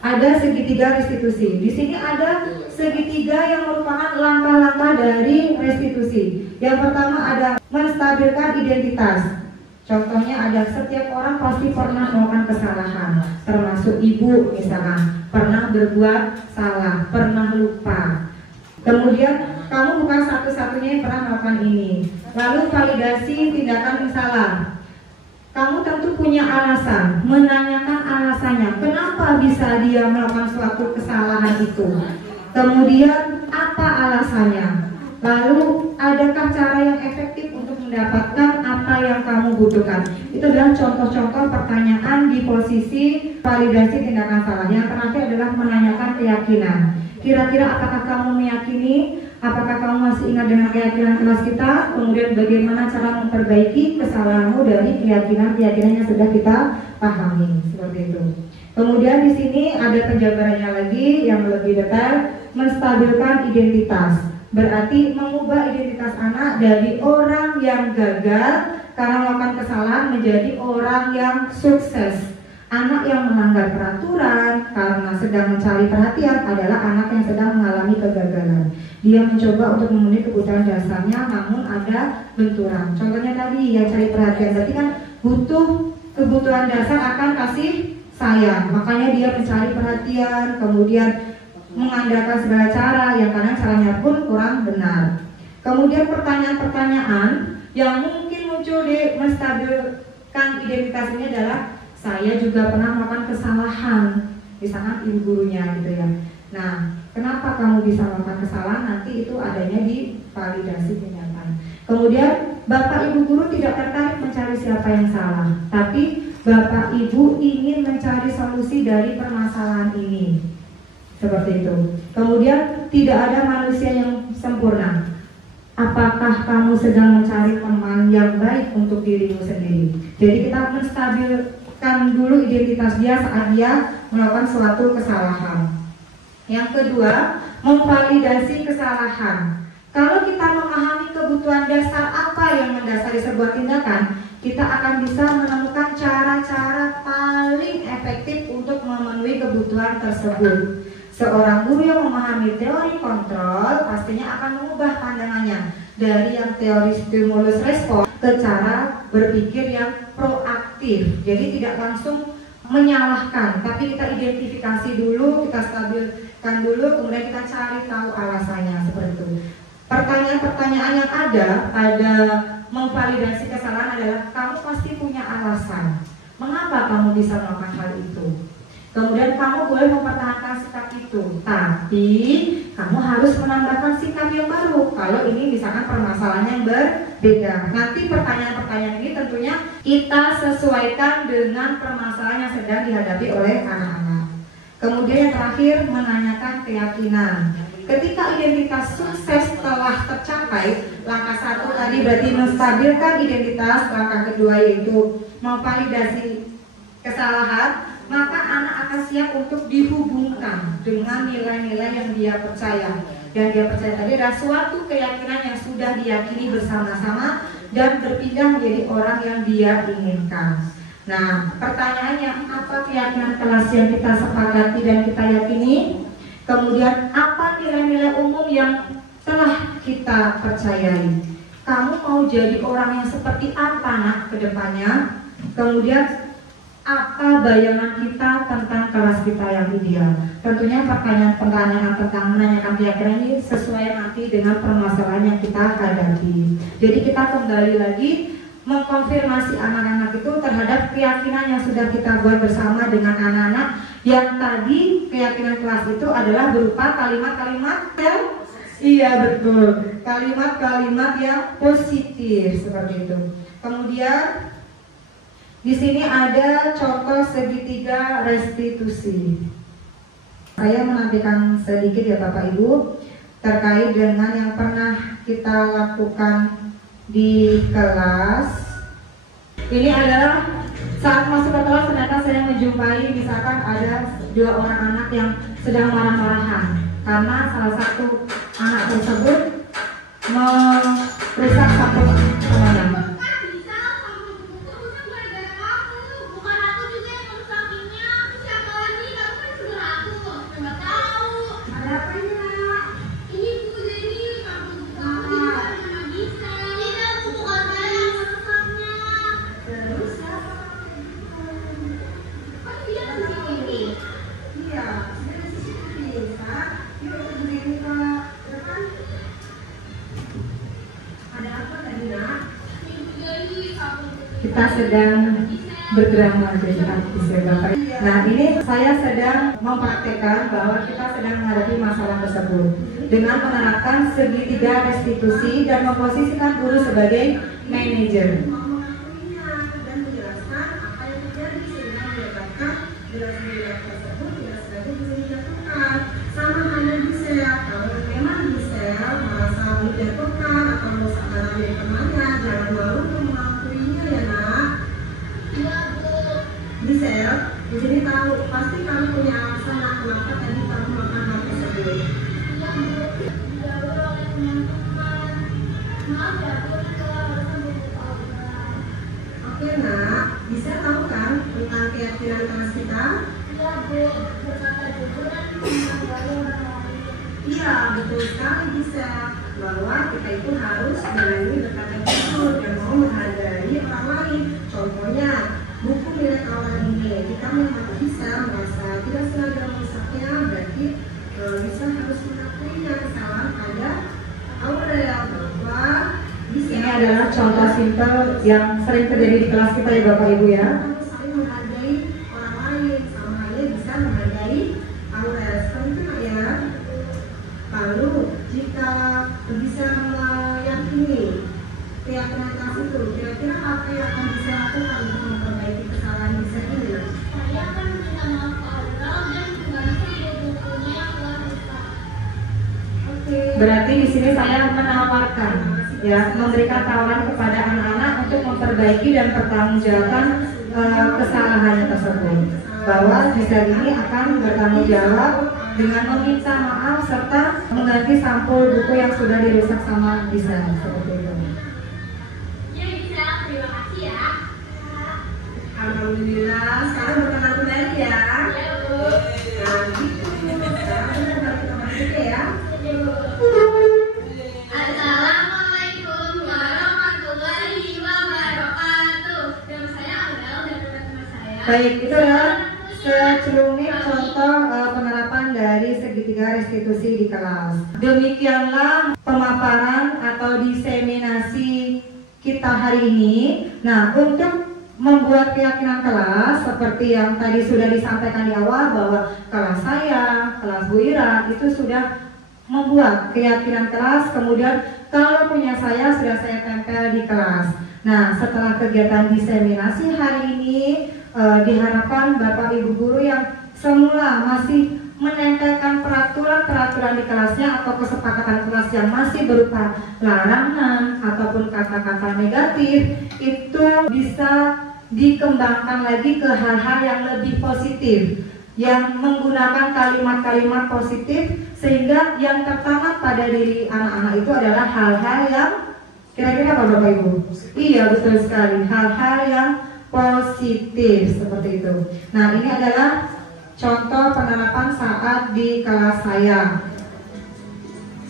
Ada segitiga restitusi. Di sini ada segitiga yang merupakan langkah-langkah dari restitusi. Yang pertama ada menstabilkan identitas. Contohnya ada setiap orang pasti pernah melakukan kesalahan, termasuk ibu misalkan, pernah berbuat salah, pernah lupa. Kemudian kamu bukan satu-satunya yang pernah melakukan ini. Lalu validasi tindakan salah. Kamu tentu punya alasan, menanyakan alasannya, kenapa bisa dia melakukan suatu kesalahan itu. Kemudian apa alasannya? Lalu adakah cara yang efektif untuk mendapatkan apa yang kamu butuhkan? Itu adalah contoh-contoh pertanyaan di posisi validasi tindakan salah. Yang terakhir adalah menanyakan keyakinan. Kira-kira apakah kamu meyakini Apakah kamu masih ingat dengan keyakinan kelas kita? Kemudian bagaimana cara memperbaiki kesalahanmu dari keyakinan-keyakinan yang sudah kita pahami, seperti itu. Kemudian di sini ada penjabarannya lagi yang lebih detail, menstabilkan identitas. Berarti mengubah identitas anak dari orang yang gagal karena melakukan kesalahan menjadi orang yang sukses. Anak yang melanggar peraturan karena sedang mencari perhatian adalah anak yang sedang mengalami kegagalan. Dia mencoba untuk memenuhi kebutuhan dasarnya namun ada benturan. Contohnya tadi yang cari perhatian, berarti kan butuh kebutuhan dasar akan kasih sayang. Makanya dia mencari perhatian, kemudian mengandalkan segala cara yang kadang caranya pun kurang benar. Kemudian pertanyaan-pertanyaan yang mungkin muncul di menstabilkan identitas ini adalah, saya juga pernah melakukan kesalahan, misalkan ibu gurunya gitu ya. Nah, kenapa kamu bisa melakukan kesalahan? Nanti itu adanya di validasi kenyataan. Kemudian bapak ibu guru tidak tertarik mencari siapa yang salah, tapi bapak ibu ingin mencari solusi dari permasalahan ini. Seperti itu. Kemudian tidak ada manusia yang sempurna. Apakah kamu sedang mencari teman yang baik untuk dirimu sendiri? Jadi kita menstabilkan dulu identitas dia saat dia melakukan suatu kesalahan. Yang kedua, memvalidasi kesalahan. Kalau kita memahami kebutuhan dasar apa yang mendasari sebuah tindakan, kita akan bisa menemukan cara-cara paling efektif untuk memenuhi kebutuhan tersebut. Seorang guru yang memahami teori kontrol pastinya akan mengubah pandangannya dari yang teori stimulus respon ke cara berpikir yang proaktif. Jadi tidak langsung menyalahkan, tapi kita identifikasi dulu, kita stabilkan dulu, kemudian kita cari tahu alasannya, seperti itu. Pertanyaan-pertanyaan yang ada pada memvalidasi kesalahan adalah, kamu pasti punya alasan mengapa kamu bisa melakukan hal itu. Kemudian kamu boleh mempertahankan sikap itu, tapi kamu harus menambahkan sikap yang baru kalau ini misalkan permasalahan yang berbeda. Nanti pertanyaan-pertanyaan ini tentunya kita sesuaikan dengan permasalahan yang sedang dihadapi oleh anak-anak. Kemudian yang terakhir, menanyakan keyakinan. Ketika identitas sukses telah tercapai, langkah satu tadi berarti menstabilkan identitas, langkah kedua yaitu memvalidasi kesalahan, maka anak akan siap untuk dihubungkan dengan nilai-nilai yang dia percaya. Dan dia percaya tadi adalah suatu keyakinan yang sudah diyakini bersama-sama dan berpindah menjadi orang yang dia inginkan. Nah, pertanyaannya, apa keyakinan kelas yang kita sepakati dan kita yakini? Kemudian apa nilai-nilai umum yang telah kita percayai? Kamu mau jadi orang yang seperti apa nak ke depannya? Kemudian apa bayangan kita tentang kelas kita yang ideal? Tentunya pertanyaan-pertanyaan tentang menanyakan keyakinan ini sesuai nanti dengan permasalahan yang kita hadapi. Jadi kita kembali lagi mengkonfirmasi anak-anak itu terhadap keyakinan yang sudah kita buat bersama dengan anak-anak. Yang tadi keyakinan kelas itu adalah berupa kalimat-kalimat yang iya betul, kalimat-kalimat yang positif seperti itu. Kemudian di sini ada contoh segitiga restitusi. Saya menampilkan sedikit ya Bapak Ibu terkait dengan yang pernah kita lakukan di kelas. Ini adalah saat masuk ke kelas ternyata saya menjumpai misalkan ada 2 orang anak yang sedang marah-marahan karena salah satu anak tersebut merusak satu temannya. Kita sedang berdrama jadi artis ya Bapak. Nah ini saya sedang mempraktekkan bahwa kita sedang menghadapi masalah tersebut dengan menerapkan segitiga restitusi dan memposisikan guru sebagai manajer. Dan menjelaskan apa yang terjadi sehingga menyebabkan jelas-jelas tersebut tidak sebagai bisa dijatuhkan sama hanya bisa kalau memang bisa Iya, betul sekali bisa. Bahwa kita itu harus berani berkata jujur dan mau menghargai orang lain. Contohnya, buku milik orang ini, kita memang bisa merasa tidak sengaja merusaknya, berarti bisa harus mengakuinya kesalahan pada Aurel bahwa bisa. Ini adalah contoh simpel yang sering terjadi di kelas kita ya Bapak Ibu ya. Saling menghargai orang lain, sama halnya bisa menghargai Aurel. Seperti itu ya. Lalu jika bisa meyakini keyakinan kelas itu, kira-kira apa yang akan bisa lakukan untuk memperbaiki kesalahan bisa ini? Saya akan minta maaf ke Aurel dan membantu bukunya yang telah rusak. Berarti di sini saya menawarkan ya, memberikan tawaran kepada anak-anak untuk memperbaiki dan bertanggungjawabkan kesalahannya tersebut. Bahwa bisa ini akan bertanggung jawab dengan meminta maaf serta mengganti sampul buku yang sudah dirusak sama bisa seperti itu. Ya bisa, terima kasih ya. Alhamdulillah, sekarang berkenan kembali ya. Ya Bu. Nah, gitu. Sekarang kita balik ke kamar kita ya. Assalamualaikum warahmatullahi wabarakatuh. Nama saya Aurel dan teman-teman saya. Baik, itu adalah secelumit contoh penerapan dari segitiga restitusi di kelas. Demikianlah pemaparan atau diseminasi kita hari ini. Nah, untuk membuat keyakinan kelas seperti yang tadi sudah disampaikan di awal bahwa kelas saya, kelas Bu Ira itu sudah membuat keyakinan kelas, kemudian kalau punya saya sudah saya tempel di kelas. Nah, setelah kegiatan diseminasi hari ini diharapkan Bapak Ibu guru yang semula masih menempelkan peraturan-peraturan di kelasnya atau kesepakatan kelas yang masih berupa larangan ataupun kata-kata negatif itu bisa dikembangkan lagi ke hal-hal yang lebih positif, yang menggunakan kalimat-kalimat positif sehingga yang tertanam pada diri anak-anak itu adalah hal-hal yang kira-kira apa Bapak Ibu? Iya betul sekali, hal-hal yang positif seperti itu. Nah, ini adalah contoh penerapan saat di kelas saya.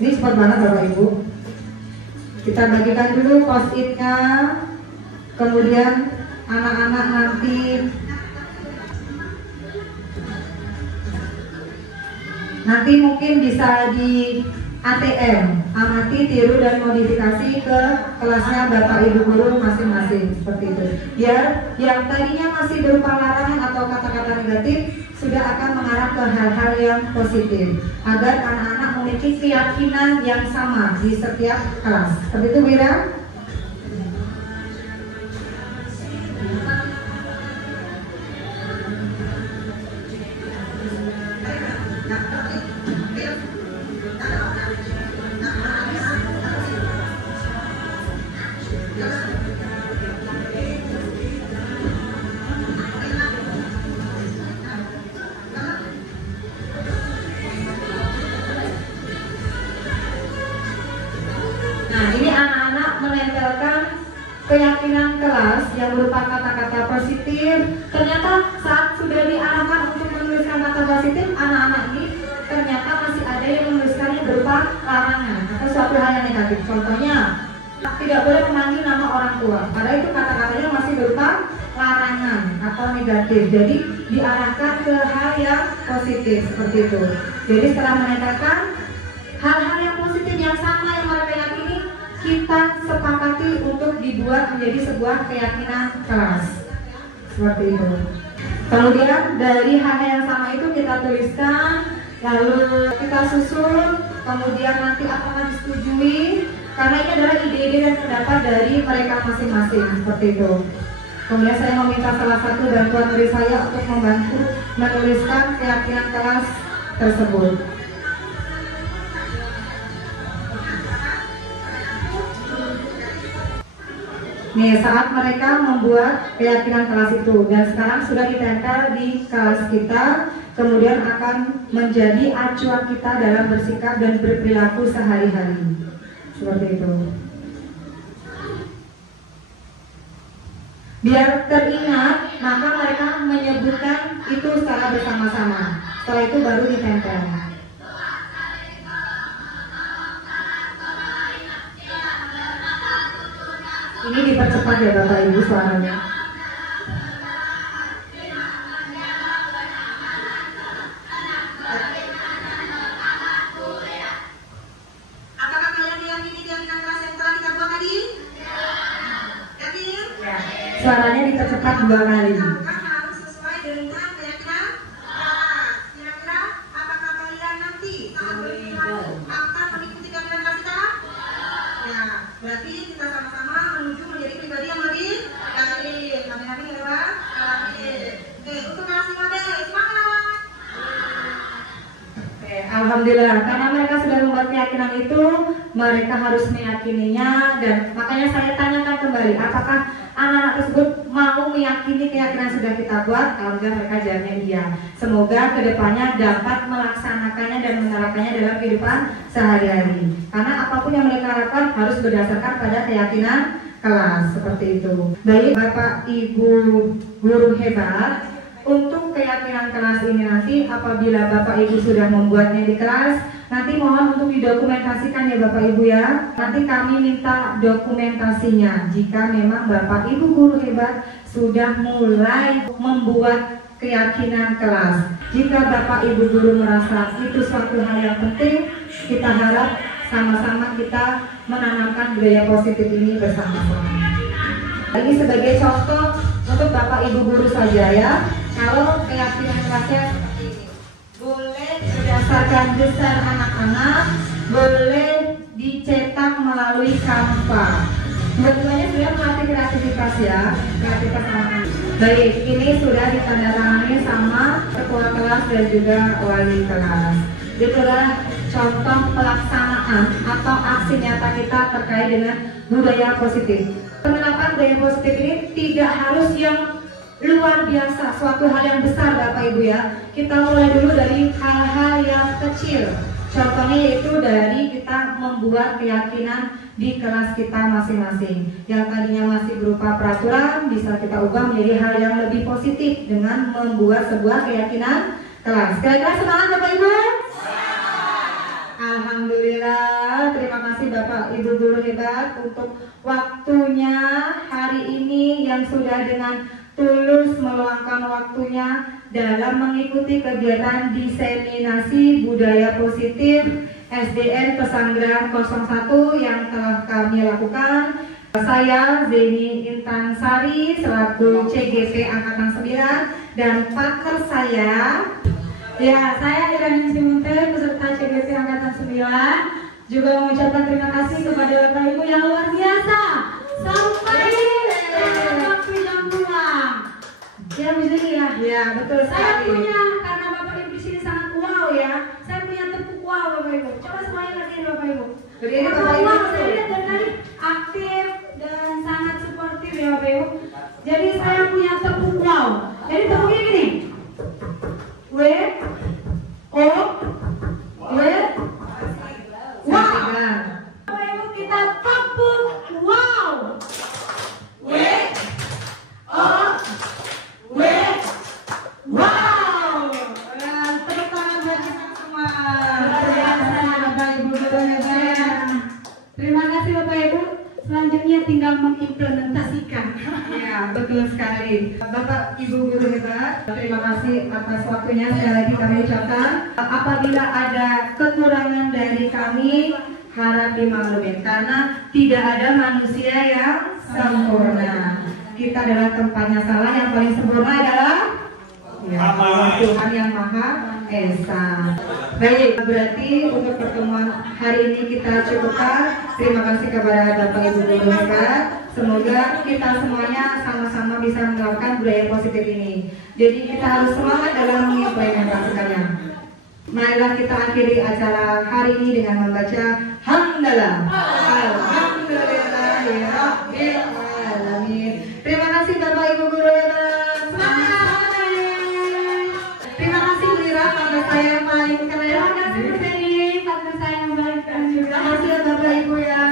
Ini cepat banget Bapak Ibu. Kita bagikan dulu post-it-nya, kemudian anak-anak nanti mungkin bisa di ATM, amati, tiru, dan modifikasi ke kelasnya Bapak Ibu guru masing-masing seperti itu. Biar yang tadinya masih berupa larangan atau kata-kata negatif sudah akan mengarah ke hal-hal yang positif agar anak-anak memiliki keyakinan yang sama di setiap kelas. Seperti itu, Wira? Nah, ini anak-anak menempelkan keyakinan kelas yang berupa kata-kata positif. Ternyata saat sudah diarahkan untuk menuliskan kata positif, anak-anak ini ternyata masih ada yang menuliskannya berupa larangan atau suatu hal yang negatif. Contohnya, tidak boleh memanggil nama orang tua. Padahal itu kata-katanya masih berupa larangan atau negatif. Jadi diarahkan ke hal yang positif seperti itu. Jadi setelah menempelkan hal-hal yang positif yang sama yang mereka yakini, kita sepakati untuk dibuat menjadi sebuah keyakinan kelas seperti itu. Kemudian dari hal yang sama itu kita tuliskan, lalu kita susun, kemudian nanti akan disetujui karena ini adalah ide-ide dan pendapat dari mereka masing-masing seperti itu. Kemudian saya meminta salah satu bantuan dari saya untuk membantu menuliskan keyakinan kelas tersebut. Nih, saat mereka membuat keyakinan kelas itu dan sekarang sudah ditempel di kelas kita, kemudian akan menjadi acuan kita dalam bersikap dan berperilaku sehari-hari. Seperti itu. Biar teringat, maka mereka menyebutkan itu secara bersama-sama. Setelah itu baru ditempel. Ini dipercepat ya Bapak Ibu suaranya. Apakah kalian meyakini keyakinan kelas yang telah kita buat tadi? Yakin? Suaranya dipercepat 2 kali. Harus sesuai dengan keyakinan kelas. Kira-kira apakah kalian nanti saat beristirahat akan mengikuti keyakinan kelas kita? Ya, berarti kita sama-sama menuju menjadi pribadi yang lebih yakin. Amin-amin ya Pak. Amin. Oke, untuk kelas 5B, semangat. Oke, alhamdulillah, karena mereka sudah membuat keyakinan itu, mereka harus meyakininya. Dan makanya saya tanyakan kembali, apakah anak-anak tersebut mau meyakini keyakinan sudah kita buat? Alhamdulillah mereka jawabnya iya. Semoga kedepannya dapat melaksanakannya dan menerapkannya dalam kehidupan sehari-hari. Karena apapun yang mereka lakukan harus berdasarkan pada keyakinan kelas, seperti itu. Baik Bapak Ibu guru hebat, untuk keyakinan kelas ini nanti apabila Bapak Ibu sudah membuatnya di kelas, nanti mohon untuk didokumentasikan ya Bapak Ibu ya. Nanti kami minta dokumentasinya jika memang Bapak Ibu guru hebat sudah mulai membuat keyakinan kelas. Jika Bapak Ibu guru merasa itu suatu hal yang penting, kita harap sama-sama kita menanamkan budaya positif ini bersama-sama. Ini sebagai contoh untuk Bapak Ibu guru saja ya. Kalau keyakinan kelasnya seperti ini, boleh berdasarkan desain anak-anak, boleh dicetak melalui Canva. Dua-duanya sudah melatih kreativitas ya, kreativitas anak. Baik, ini sudah ditandatangani sama ketua kelas dan juga wali kelas. Itulah contoh pelaksanaan atau aksi nyata kita terkait dengan budaya positif. Penerapan budaya positif ini tidak harus yang luar biasa, suatu hal yang besar Bapak Ibu ya. Kita mulai dulu dari hal-hal yang kecil. Contohnya yaitu dari kita membuat keyakinan di kelas kita masing-masing. Yang tadinya masih berupa peraturan bisa kita ubah menjadi hal yang lebih positif dengan membuat sebuah keyakinan kelas. Kira-kira semangat Bapak Ibu? Alhamdulillah, terima kasih Bapak Ibu guru hebat untuk waktunya hari ini yang sudah dengan tulus meluangkan waktunya dalam mengikuti kegiatan diseminasi budaya positif SDN Pesanggerahan 01 yang telah kami lakukan. Saya Zeni Intan Sari selaku CGP Angkatan 9 dan partner saya saya Irani Simunte peserta CGP Angkatan 9 juga mengucapkan terima kasih kepada Bapak Ibu yang luar biasa sampai waktu jam pulang. Ya bisa ya, betul sekali. Saya punya, karena Bapak Ibu di sini sangat wow ya. Saya punya tepuk wow Bapak Ibu. Coba semuanya ngertiin Bapak Ibu. Berdiri Bapak Ibu. Saya lihat dari tadi aktif dan sangat suportif ya Bapak Ibu. Jadi saya punya tepuk wow. Jadi tepuknya gini. W O W wow. Bapak Ibu kita tepuk wow. W O W wow. Tepuk tangan buat kita semua. Terima kasih Bapak Ibu guru hebat. Terima kasih Bapak Ibu. Selanjutnya tinggal mengimplementasikan. Ya, betul sekali. Bapak Ibu guru hebat, terima kasih atas waktunya. Sekali lagi kami ucapkan, apabila ada kekurangan dari kami, harap dimaklumin karena tidak ada manusia yang sempurna. Kita adalah tempatnya salah, yang paling sempurna adalah Tuhan yang Maha Esa. Baik, berarti untuk pertemuan hari ini kita cukupkan. Terima kasih kepada Bapak Ibu guru hebat. Semoga kita semuanya sama-sama bisa menerapkan budaya positif ini. Jadi kita harus semangat dalam mengimplementasikannya. Marilah kita akhiri acara hari ini dengan membaca hamdalah. Alhamdulillahirabbil alamin. Terima kasih Bapak Ibu guru hebat. Semangat. Terima kasih Lira, partner saya yang paling keren. Terima kasih Bu Seri, partner saya yang paling keren juga. Terima kasih Bapak Ibu ya.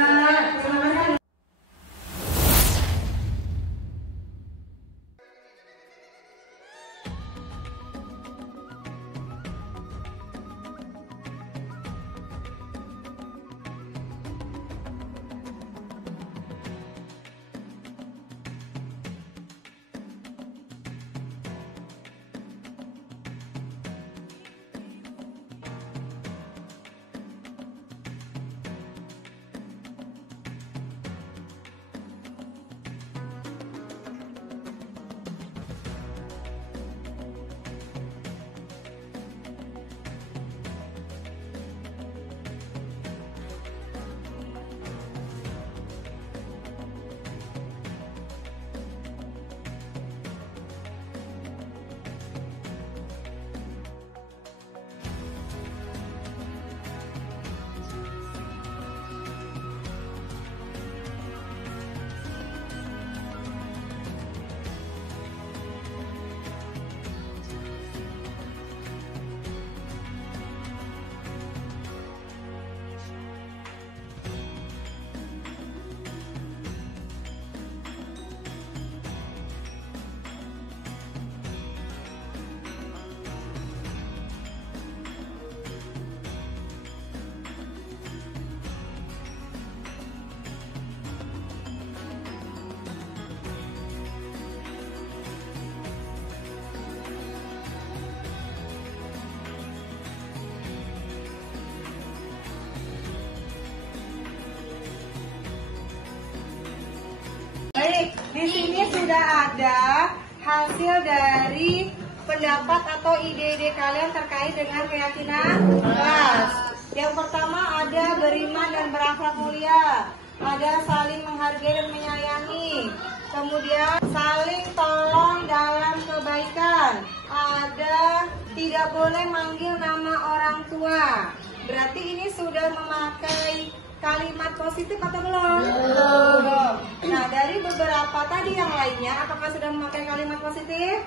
di sini sudah ada hasil dari pendapat atau ide-ide kalian terkait dengan keyakinan kelas. Yang pertama ada beriman dan berakhlak mulia, ada saling menghargai dan menyayangi, kemudian saling tolong dalam kebaikan, ada tidak boleh manggil nama orang tua. Berarti ini sudah memakai kalimat positif atau belum? Belum. Nah, dari beberapa tadi yang lainnya, apakah sudah memakai kalimat positif?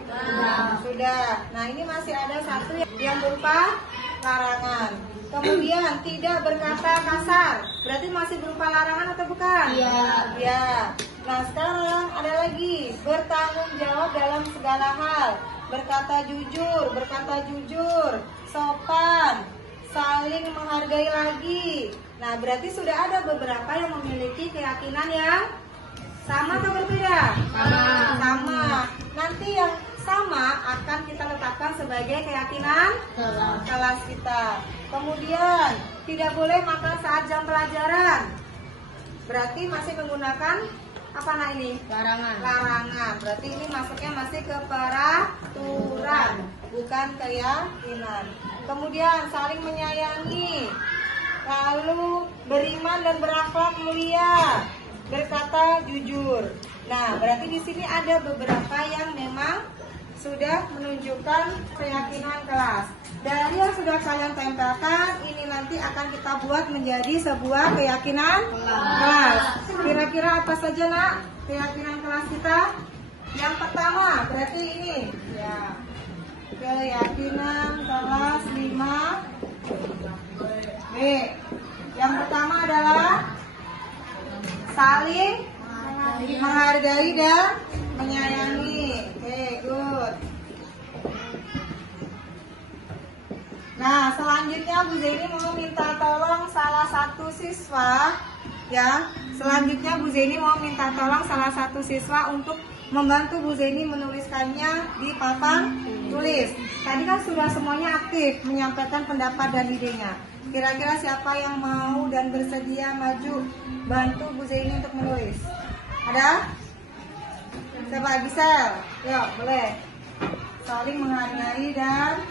Sudah. Nah, ini masih ada satu yang berupa larangan. Kemudian tidak berkata kasar. Berarti masih berupa larangan atau bukan? Iya. Ya. Nah, sekarang ada lagi bertanggung jawab dalam segala hal. Berkata jujur, sopan, saling menghargai lagi. Nah, berarti sudah ada beberapa yang memiliki keyakinan yang sama atau berbeda? Sama. Nanti yang sama akan kita letakkan sebagai keyakinan kelas kita. Kemudian, tidak boleh makan saat jam pelajaran. Berarti masih menggunakan apa ini? Larangan. Berarti ini masuknya masih ke peraturan, bukan keyakinan. Kemudian saling menyayangi, lalu beriman dan berakhlak mulia, berkata jujur. Nah, berarti di sini ada beberapa yang memang sudah menunjukkan keyakinan kelas. Dari yang sudah kalian tempelkan, ini nanti akan kita buat menjadi sebuah keyakinan kelas. Kira-kira apa saja, Nak, keyakinan kelas kita? Yang pertama, berarti ini. Ya. Keyakinan kelas 5B. Yang pertama adalah saling menghargai dan menyayangi. Oke, good. Nah, selanjutnya Bu Zeni mau minta tolong salah satu siswa, ya. Selanjutnya Bu Zeni mau minta tolong salah satu siswa untuk membantu Bu Zeni menuliskannya di papan tulis. Tadi kan sudah semuanya aktif menyampaikan pendapat dan idenya. Kira-kira siapa yang mau dan bersedia maju bantu Bu Zeni untuk menulis? Ada? Siapa bisa? Yuk, boleh. Saling menghargai dan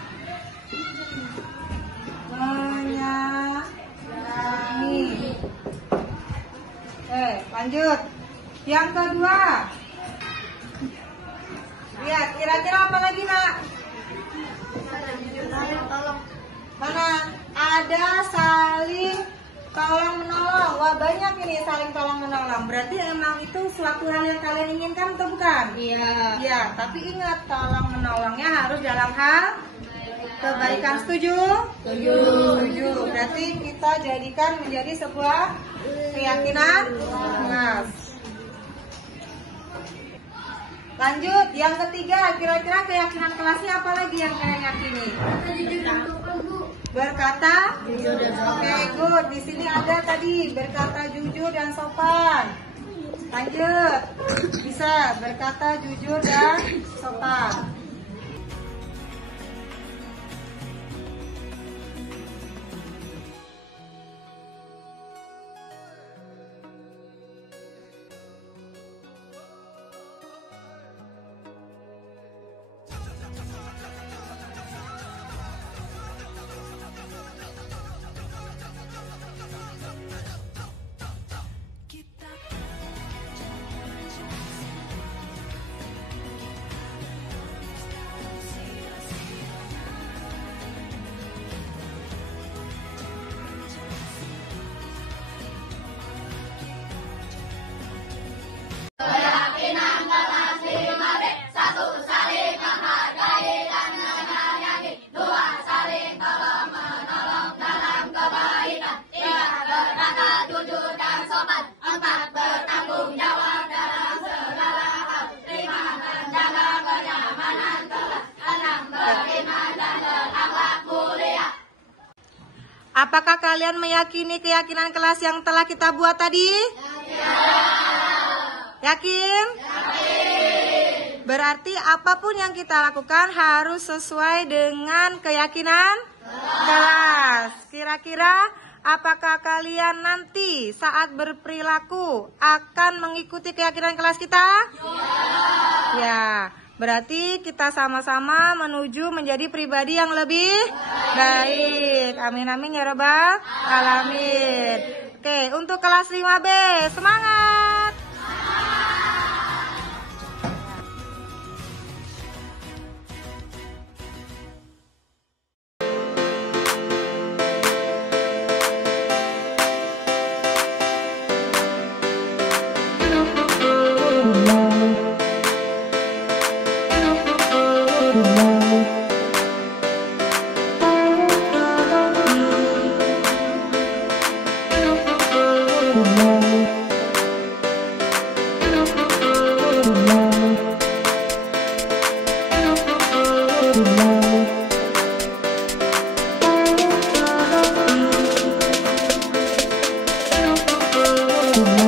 menyayangi. Lanjut. Yang kedua. Lihat, kira-kira apa lagi, Nak? Mana? Ada saling tolong menolong. Wah, banyak ini saling tolong menolong. Berarti emang itu suatu hal yang kalian inginkan atau bukan? Iya. Iya, tapi ingat tolong menolongnya harus dalam hal kebaikan. Setuju? Setuju. Berarti kita jadikan menjadi sebuah keyakinan kelas. Lanjut, yang ketiga, kira-kira keyakinan kelasnya apa lagi yang kalian yakini? Berkata jujur dan sopan. Oke, good. Di sini ada tadi berkata jujur dan sopan. Lanjut, bisa berkata jujur dan sopan. Apakah kalian meyakini keyakinan kelas yang telah kita buat tadi? Ya. Yakin? Yakin. Berarti apapun yang kita lakukan harus sesuai dengan keyakinan kelas. Kira-kira Apakah kalian nanti saat berperilaku akan mengikuti keyakinan kelas kita? Ya, berarti kita sama-sama menuju menjadi pribadi yang lebih baik. Amin amin ya rabbal alamin. Oke, untuk kelas 5B, semangat! Thank you.